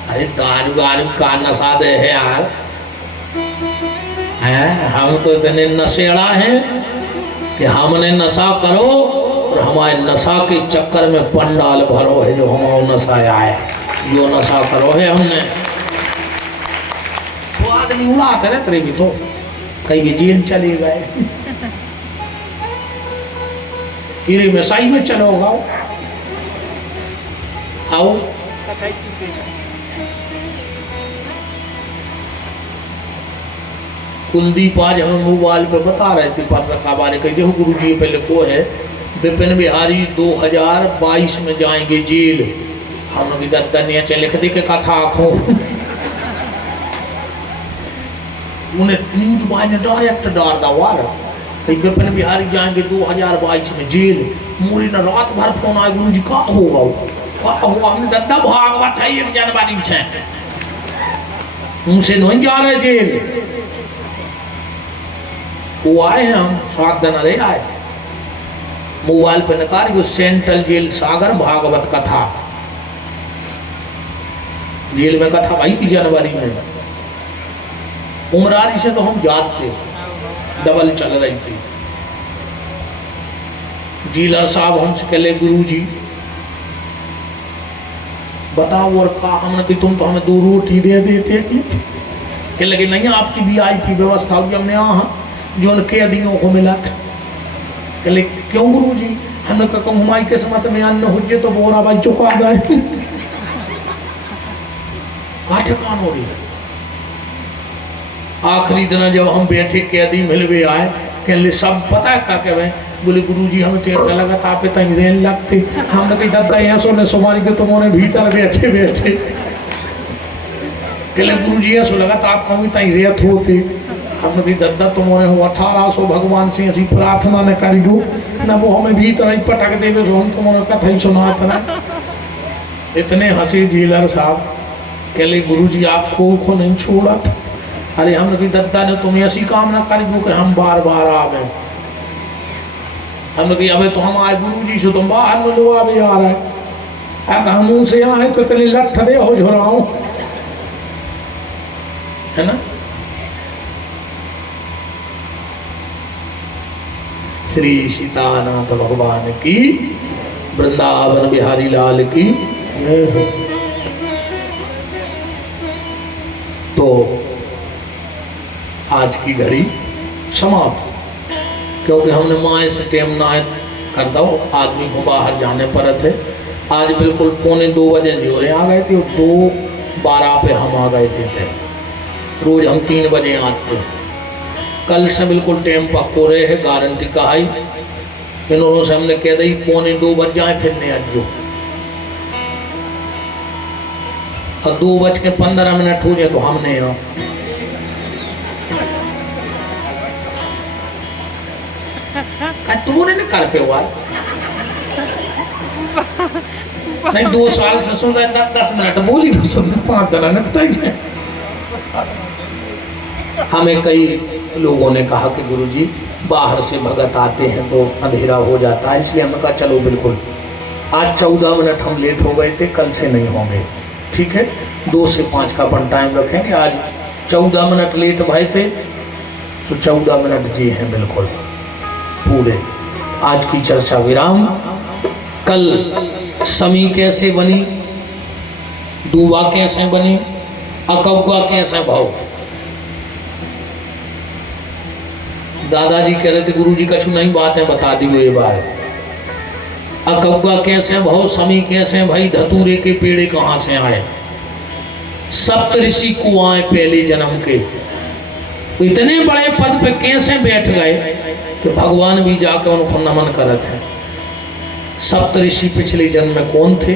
अरे दारू दारू का नशा दे है यार, है हम तो इतने नशेड़ा है कि हमने नशा करो और हमारे नशा के चक्कर में पंडाल भरो है जो हमारा नशा आए, जो नशा करो है हमने। तो आदमी उड़ाते रहते भी तो कहीं भी जेल चले गए, हीरे में साई में चलो आओ। कुलदीप आज हमें मोबाइल पे बता रहे थे पत्रकार बारे, कही देखो गुरु जी पे लिखो है विपिन बिहारी 2022 में जाएंगे जेल। हम लोग इधर लिख दे के कथा आखो उन्हें न्यूज बाय ने डायरेक्ट डाल दवा विपिन बिहारी जाएंगे 2022 में जेल। मोरी ने रात भर फोन आए, गुरु जी का होगा हमने दद्दा भागवत है 1 जनवरी से उनसे नहीं जा रहे जेल। वो आए हैं, हम 7 दिन रहे आए। मोबाइल पे निकाल वो सेंट्रल जेल सागर भागवत कथा, जेल में कथा भाई थी जनवरी में। उमरारी से तो हम जाते डबल चल रही थी। जीलर साहब हमसे कहले गुरु जी बताओ और का, हमने कि तुम तो हमें 2 रोटी दे देते कि लगे नहीं आपकी VIP व्यवस्था होगी। हमने यहाँ जो कैदियों को मिला था, कहले क्यों गुरु जी? हमने कहा हमारी किस्मत में अन्न हो जाए तो बोरा भाई चुका गए। ठिकान हो रही। आखिरी दिन जब हम बैठे कैदी मिलवे आए, कहले सब पता है क्या कहे? बोले गुरु जी हमें तो ऐसा लगा था आप तक रेल लगते। हमने कही दादा यहाँ सोने सुमारी के तुमने भीतर बैठे बैठे कहले गुरु जी ऐसा लगा तो आप कभी तई रेत होते हमने भी दद्दा तुम्हारे हो 1800 भगवान से ऐसी प्रार्थना न कर दो न वो हमें भी तो नहीं पटक देवे जो हम तुम्हारे कथा ही सुनाते ना। इतने हंसे जेलर साहब। कहले गुरु जी आपको को नहीं छोड़ा था। अरे हमने भी दद्दा ने तुम्हें ऐसी काम ना कर दो कि हम बार बार आ गए। हमने कहा अबे तो हम आए गुरु जी से तुम बाहर में लो अभी आ रहा है अगर हम मुँह से आए तो तेरे लठ दे हो झुराऊं है ना। श्री सीतानाथ भगवान की, वृंदावन बिहारी लाल की। तो आज की घड़ी समाप्त, क्योंकि हमने माए से टेम ना कर दो आदमी को बाहर जाने पर थे। आज बिल्कुल 1:45 जोरे आ गए थे, 2:12 पे हम आ गए थे। रोज हम 3 बजे आते। कल से बिल्कुल टाइम पक्को रहे है, गारंटी का है। इन्होंने से हमने कह दी 1:45 बज जाए फिर नहीं आज जो, और 2:15 हो जाए तो हमने तूने नहीं कर पे हुआ नहीं 2 साल से सुन रहे 10 मिनट बोली 5 मिनट। हमें कई लोगों ने कहा कि गुरुजी बाहर से भगत आते हैं तो अंधेरा हो जाता है, इसलिए हमने कहा चलो बिल्कुल आज 14 मिनट हम लेट हो गए थे, कल से नहीं होंगे। ठीक है, 2 से 5 का अपन टाइम रखेंगे। आज 14 मिनट लेट भाई थे तो 14 मिनट जी हैं बिल्कुल पूरे। आज की चर्चा विराम। कल समी कैसे बनी, दूबा कैसे बनी, अकब्बा कैसे भाव। दादाजी कह रहे थे गुरुजी कछु नहीं बात है बता दी ये बार। अकब्बा कैसे भाव, समी कैसे भाई, धतूरे के पेड़े कहाँ से आए, सप्त ऋषि कुआं पहले जन्म के इतने बड़े पद पे कैसे बैठ गए कि भगवान भी जाकर उनको नमन करते हैं। सप्त ऋषि पिछले जन्म में कौन थे,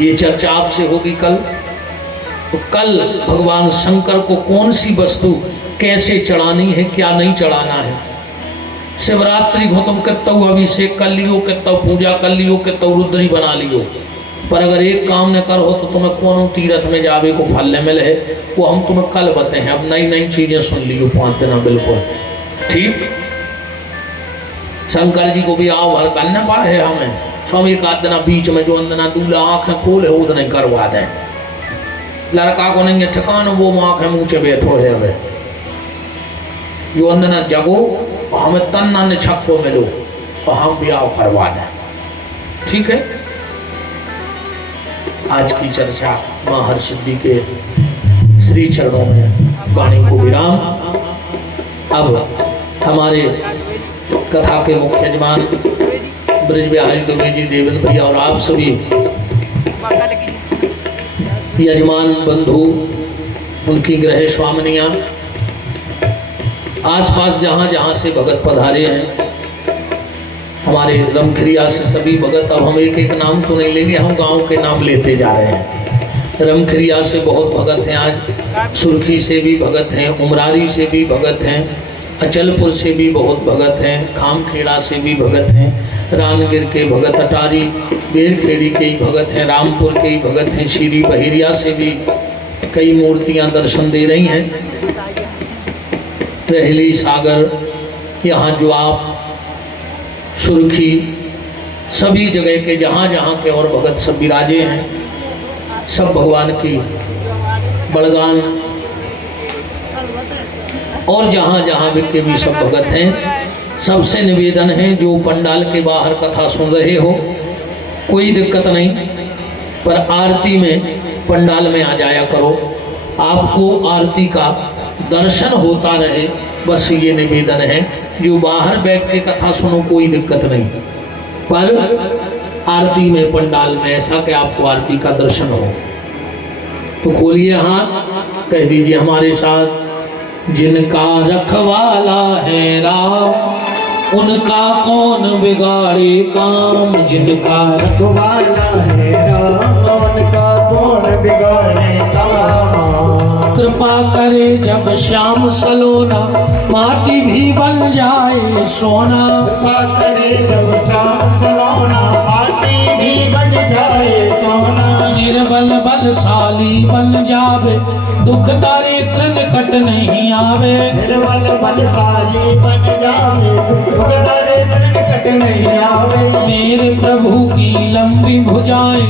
ये चर्चा आपसे होगी कल। तो कल भगवान शंकर को कौन सी वस्तु कैसे चढ़ानी है, क्या नहीं चढ़ाना है। शिवरात्रि को तुम कितना अभिषेक कर लियो, कितना पूजा कर लियो, कितना रुद्री बना लियो, पर अगर एक काम न करो तो तुम्हें कौन तीर्थ में जावे को फल न मिले, वो हम तुम्हें कल बताए हैं। अब नई नई चीजें सुन लियो 5 दिन बिल्कुल ठीक। शंकर जी को भी आओ हर करना पा है हमें स्वामी एक आध दिन बीच में जो अंदना दूल्हा आंखें खोले वो नहीं करवा दें। लड़का को नहीं ठिकाना वो आंखें मुँह से बैठो है। हमें जो अंदना जगो और हमें तन्ना ने छक्को मिलो और हम भी आओ करवा दें। ठीक है, आज की चर्चा महर्षि के श्री चरणों में वाणी को विराम। अब हमारे कथा के मुख्य यजमान ब्रज बिहारी दुबे जी, देवेंद्र भैया और आप सभी यजमान बंधु, उनकी ग्रह स्वामिनियां, आसपास जहाँ जहाँ से भगत पधारे हैं, हमारे रमखरिया से सभी भगत। अब हम एक एक नाम तो नहीं लेंगे, हम गांव के नाम लेते जा रहे हैं। रमखरिया से बहुत भगत हैं, आज सुर्खी से भी भगत हैं, उमरारी से भी भगत हैं, अचलपुर से भी बहुत भगत हैं, खामखेड़ा से भी भगत हैं, रानगिर के भगत, अटारी बेरखेड़ी के ही भगत हैं, रामपुर के ही भगत हैं, श्री बहेरिया से भी कई मूर्तियां दर्शन दे रही हैं। रहली सागर, यहाँ जो आप सुर्खी, सभी जगह के जहाँ जहाँ के और भगत सब विराजे हैं, सब भगवान की बड़गान और जहाँ जहाँ के भी सब भगत हैं। सबसे निवेदन है जो पंडाल के बाहर कथा सुन रहे हो, कोई दिक्कत नहीं, पर आरती में पंडाल में आ जाया करो, आपको आरती का दर्शन होता रहे, बस ये निवेदन है। जो बाहर बैठ के कथा सुनो कोई दिक्कत नहीं, पर आरती में पंडाल में ऐसा कि आपको आरती का दर्शन हो। तो खोलिए हाथ, कह दीजिए हमारे साथ, जिनका रखवाला है राम उनका कौन बिगाड़े काम। जिनका रखवाला है राम उनका कौन बिगाड़े काम। कृपा करे जब श्याम सलोना माटी भी बन जाए सोना। कृपा करे जब श्याम सलोना माटी भी बन जाए सोना। निर्बल बलशाली बन जावे दुख तारे निकट नहीं आवे। निर्बल बलशाली बन जावे दुख तारे निकट नहीं आवे। मेरे प्रभु की लंबी भुजाएं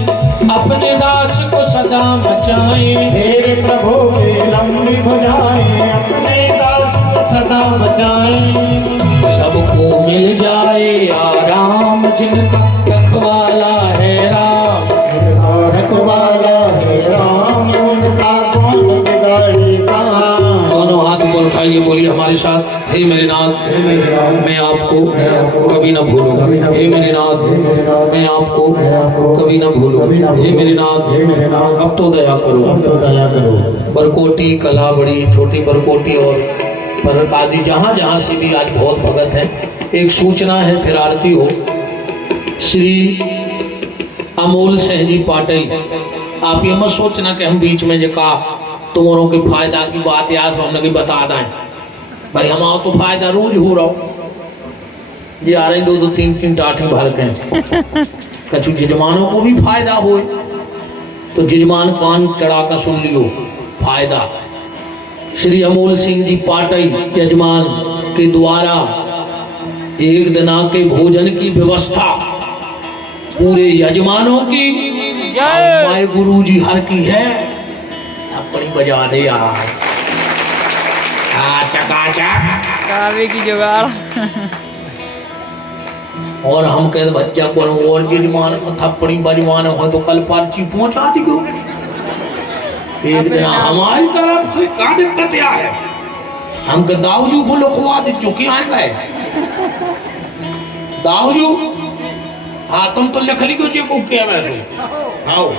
अपने दास को सदा बचाए। मेरे प्रभु की लंबी भुजाएं अपने दास को सदा बचाएं। सबको मिल जाए आराम जिनका रखवाला है राम। रखवाला है राम उनका कौन बिगाड़ी काम। दोनों हाथ ऊपर उठाइए, बोलिए हमारे साथ, हे मेरे नाथ मैं आपको कभी न भूलूं। हे मेरे नाथ मैं आपको कभी न भूलूं। हे मेरे नाथ अब तो दया करो। अब तो दया करो। बरकोटी कला बड़ी छोटी बरकोटी और परक आदि जहाँ जहाँ से भी आज बहुत भगत हैं। एक सूचना है फिर आरती हो। श्री अमोल सिंह जी पाटिल, आप ये मत सोचना कि हम बीच में जो कहा तुम्हारों के फायदा की बात याद हमने की बता दें भाई, हमारा तो फायदा रोज हो रहा। ये आ रहे दो दो तीन तीन टाठी भर के कछु जजमानों को भी फायदा हो तो जजमान कान चढ़ा कर सुन लियो फायदा। श्री अमोल सिंह जी पाटिल यजमान के द्वारा एक दिना के भोजन की व्यवस्था पूरे यजमानों की माय गुरु जी हर की है। अपनी बजा दे यार चकाचक कावे की जुगाड़। और हम कहते बच्चा को और जजमान को थप्पड़ी बजवाना हो तो कल पर्ची पहुंचा दी गो। एक दिन हमारी तरफ से क्या दिक्कत है, हम दाऊजू को लिखवा दे चुके आए गए। दाऊजू हाँ तुम तो लिख ली को क्या वैसे आओ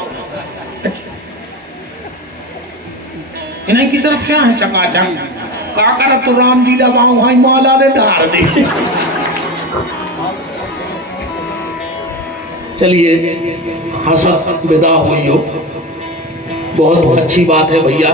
इन्हीं की तरफ से है चकाचक का कर तो राम जी लगाओ भाई मौला ने ढार दे। चलिए हंस विदा हुई हो, बहुत अच्छी बात है भैया।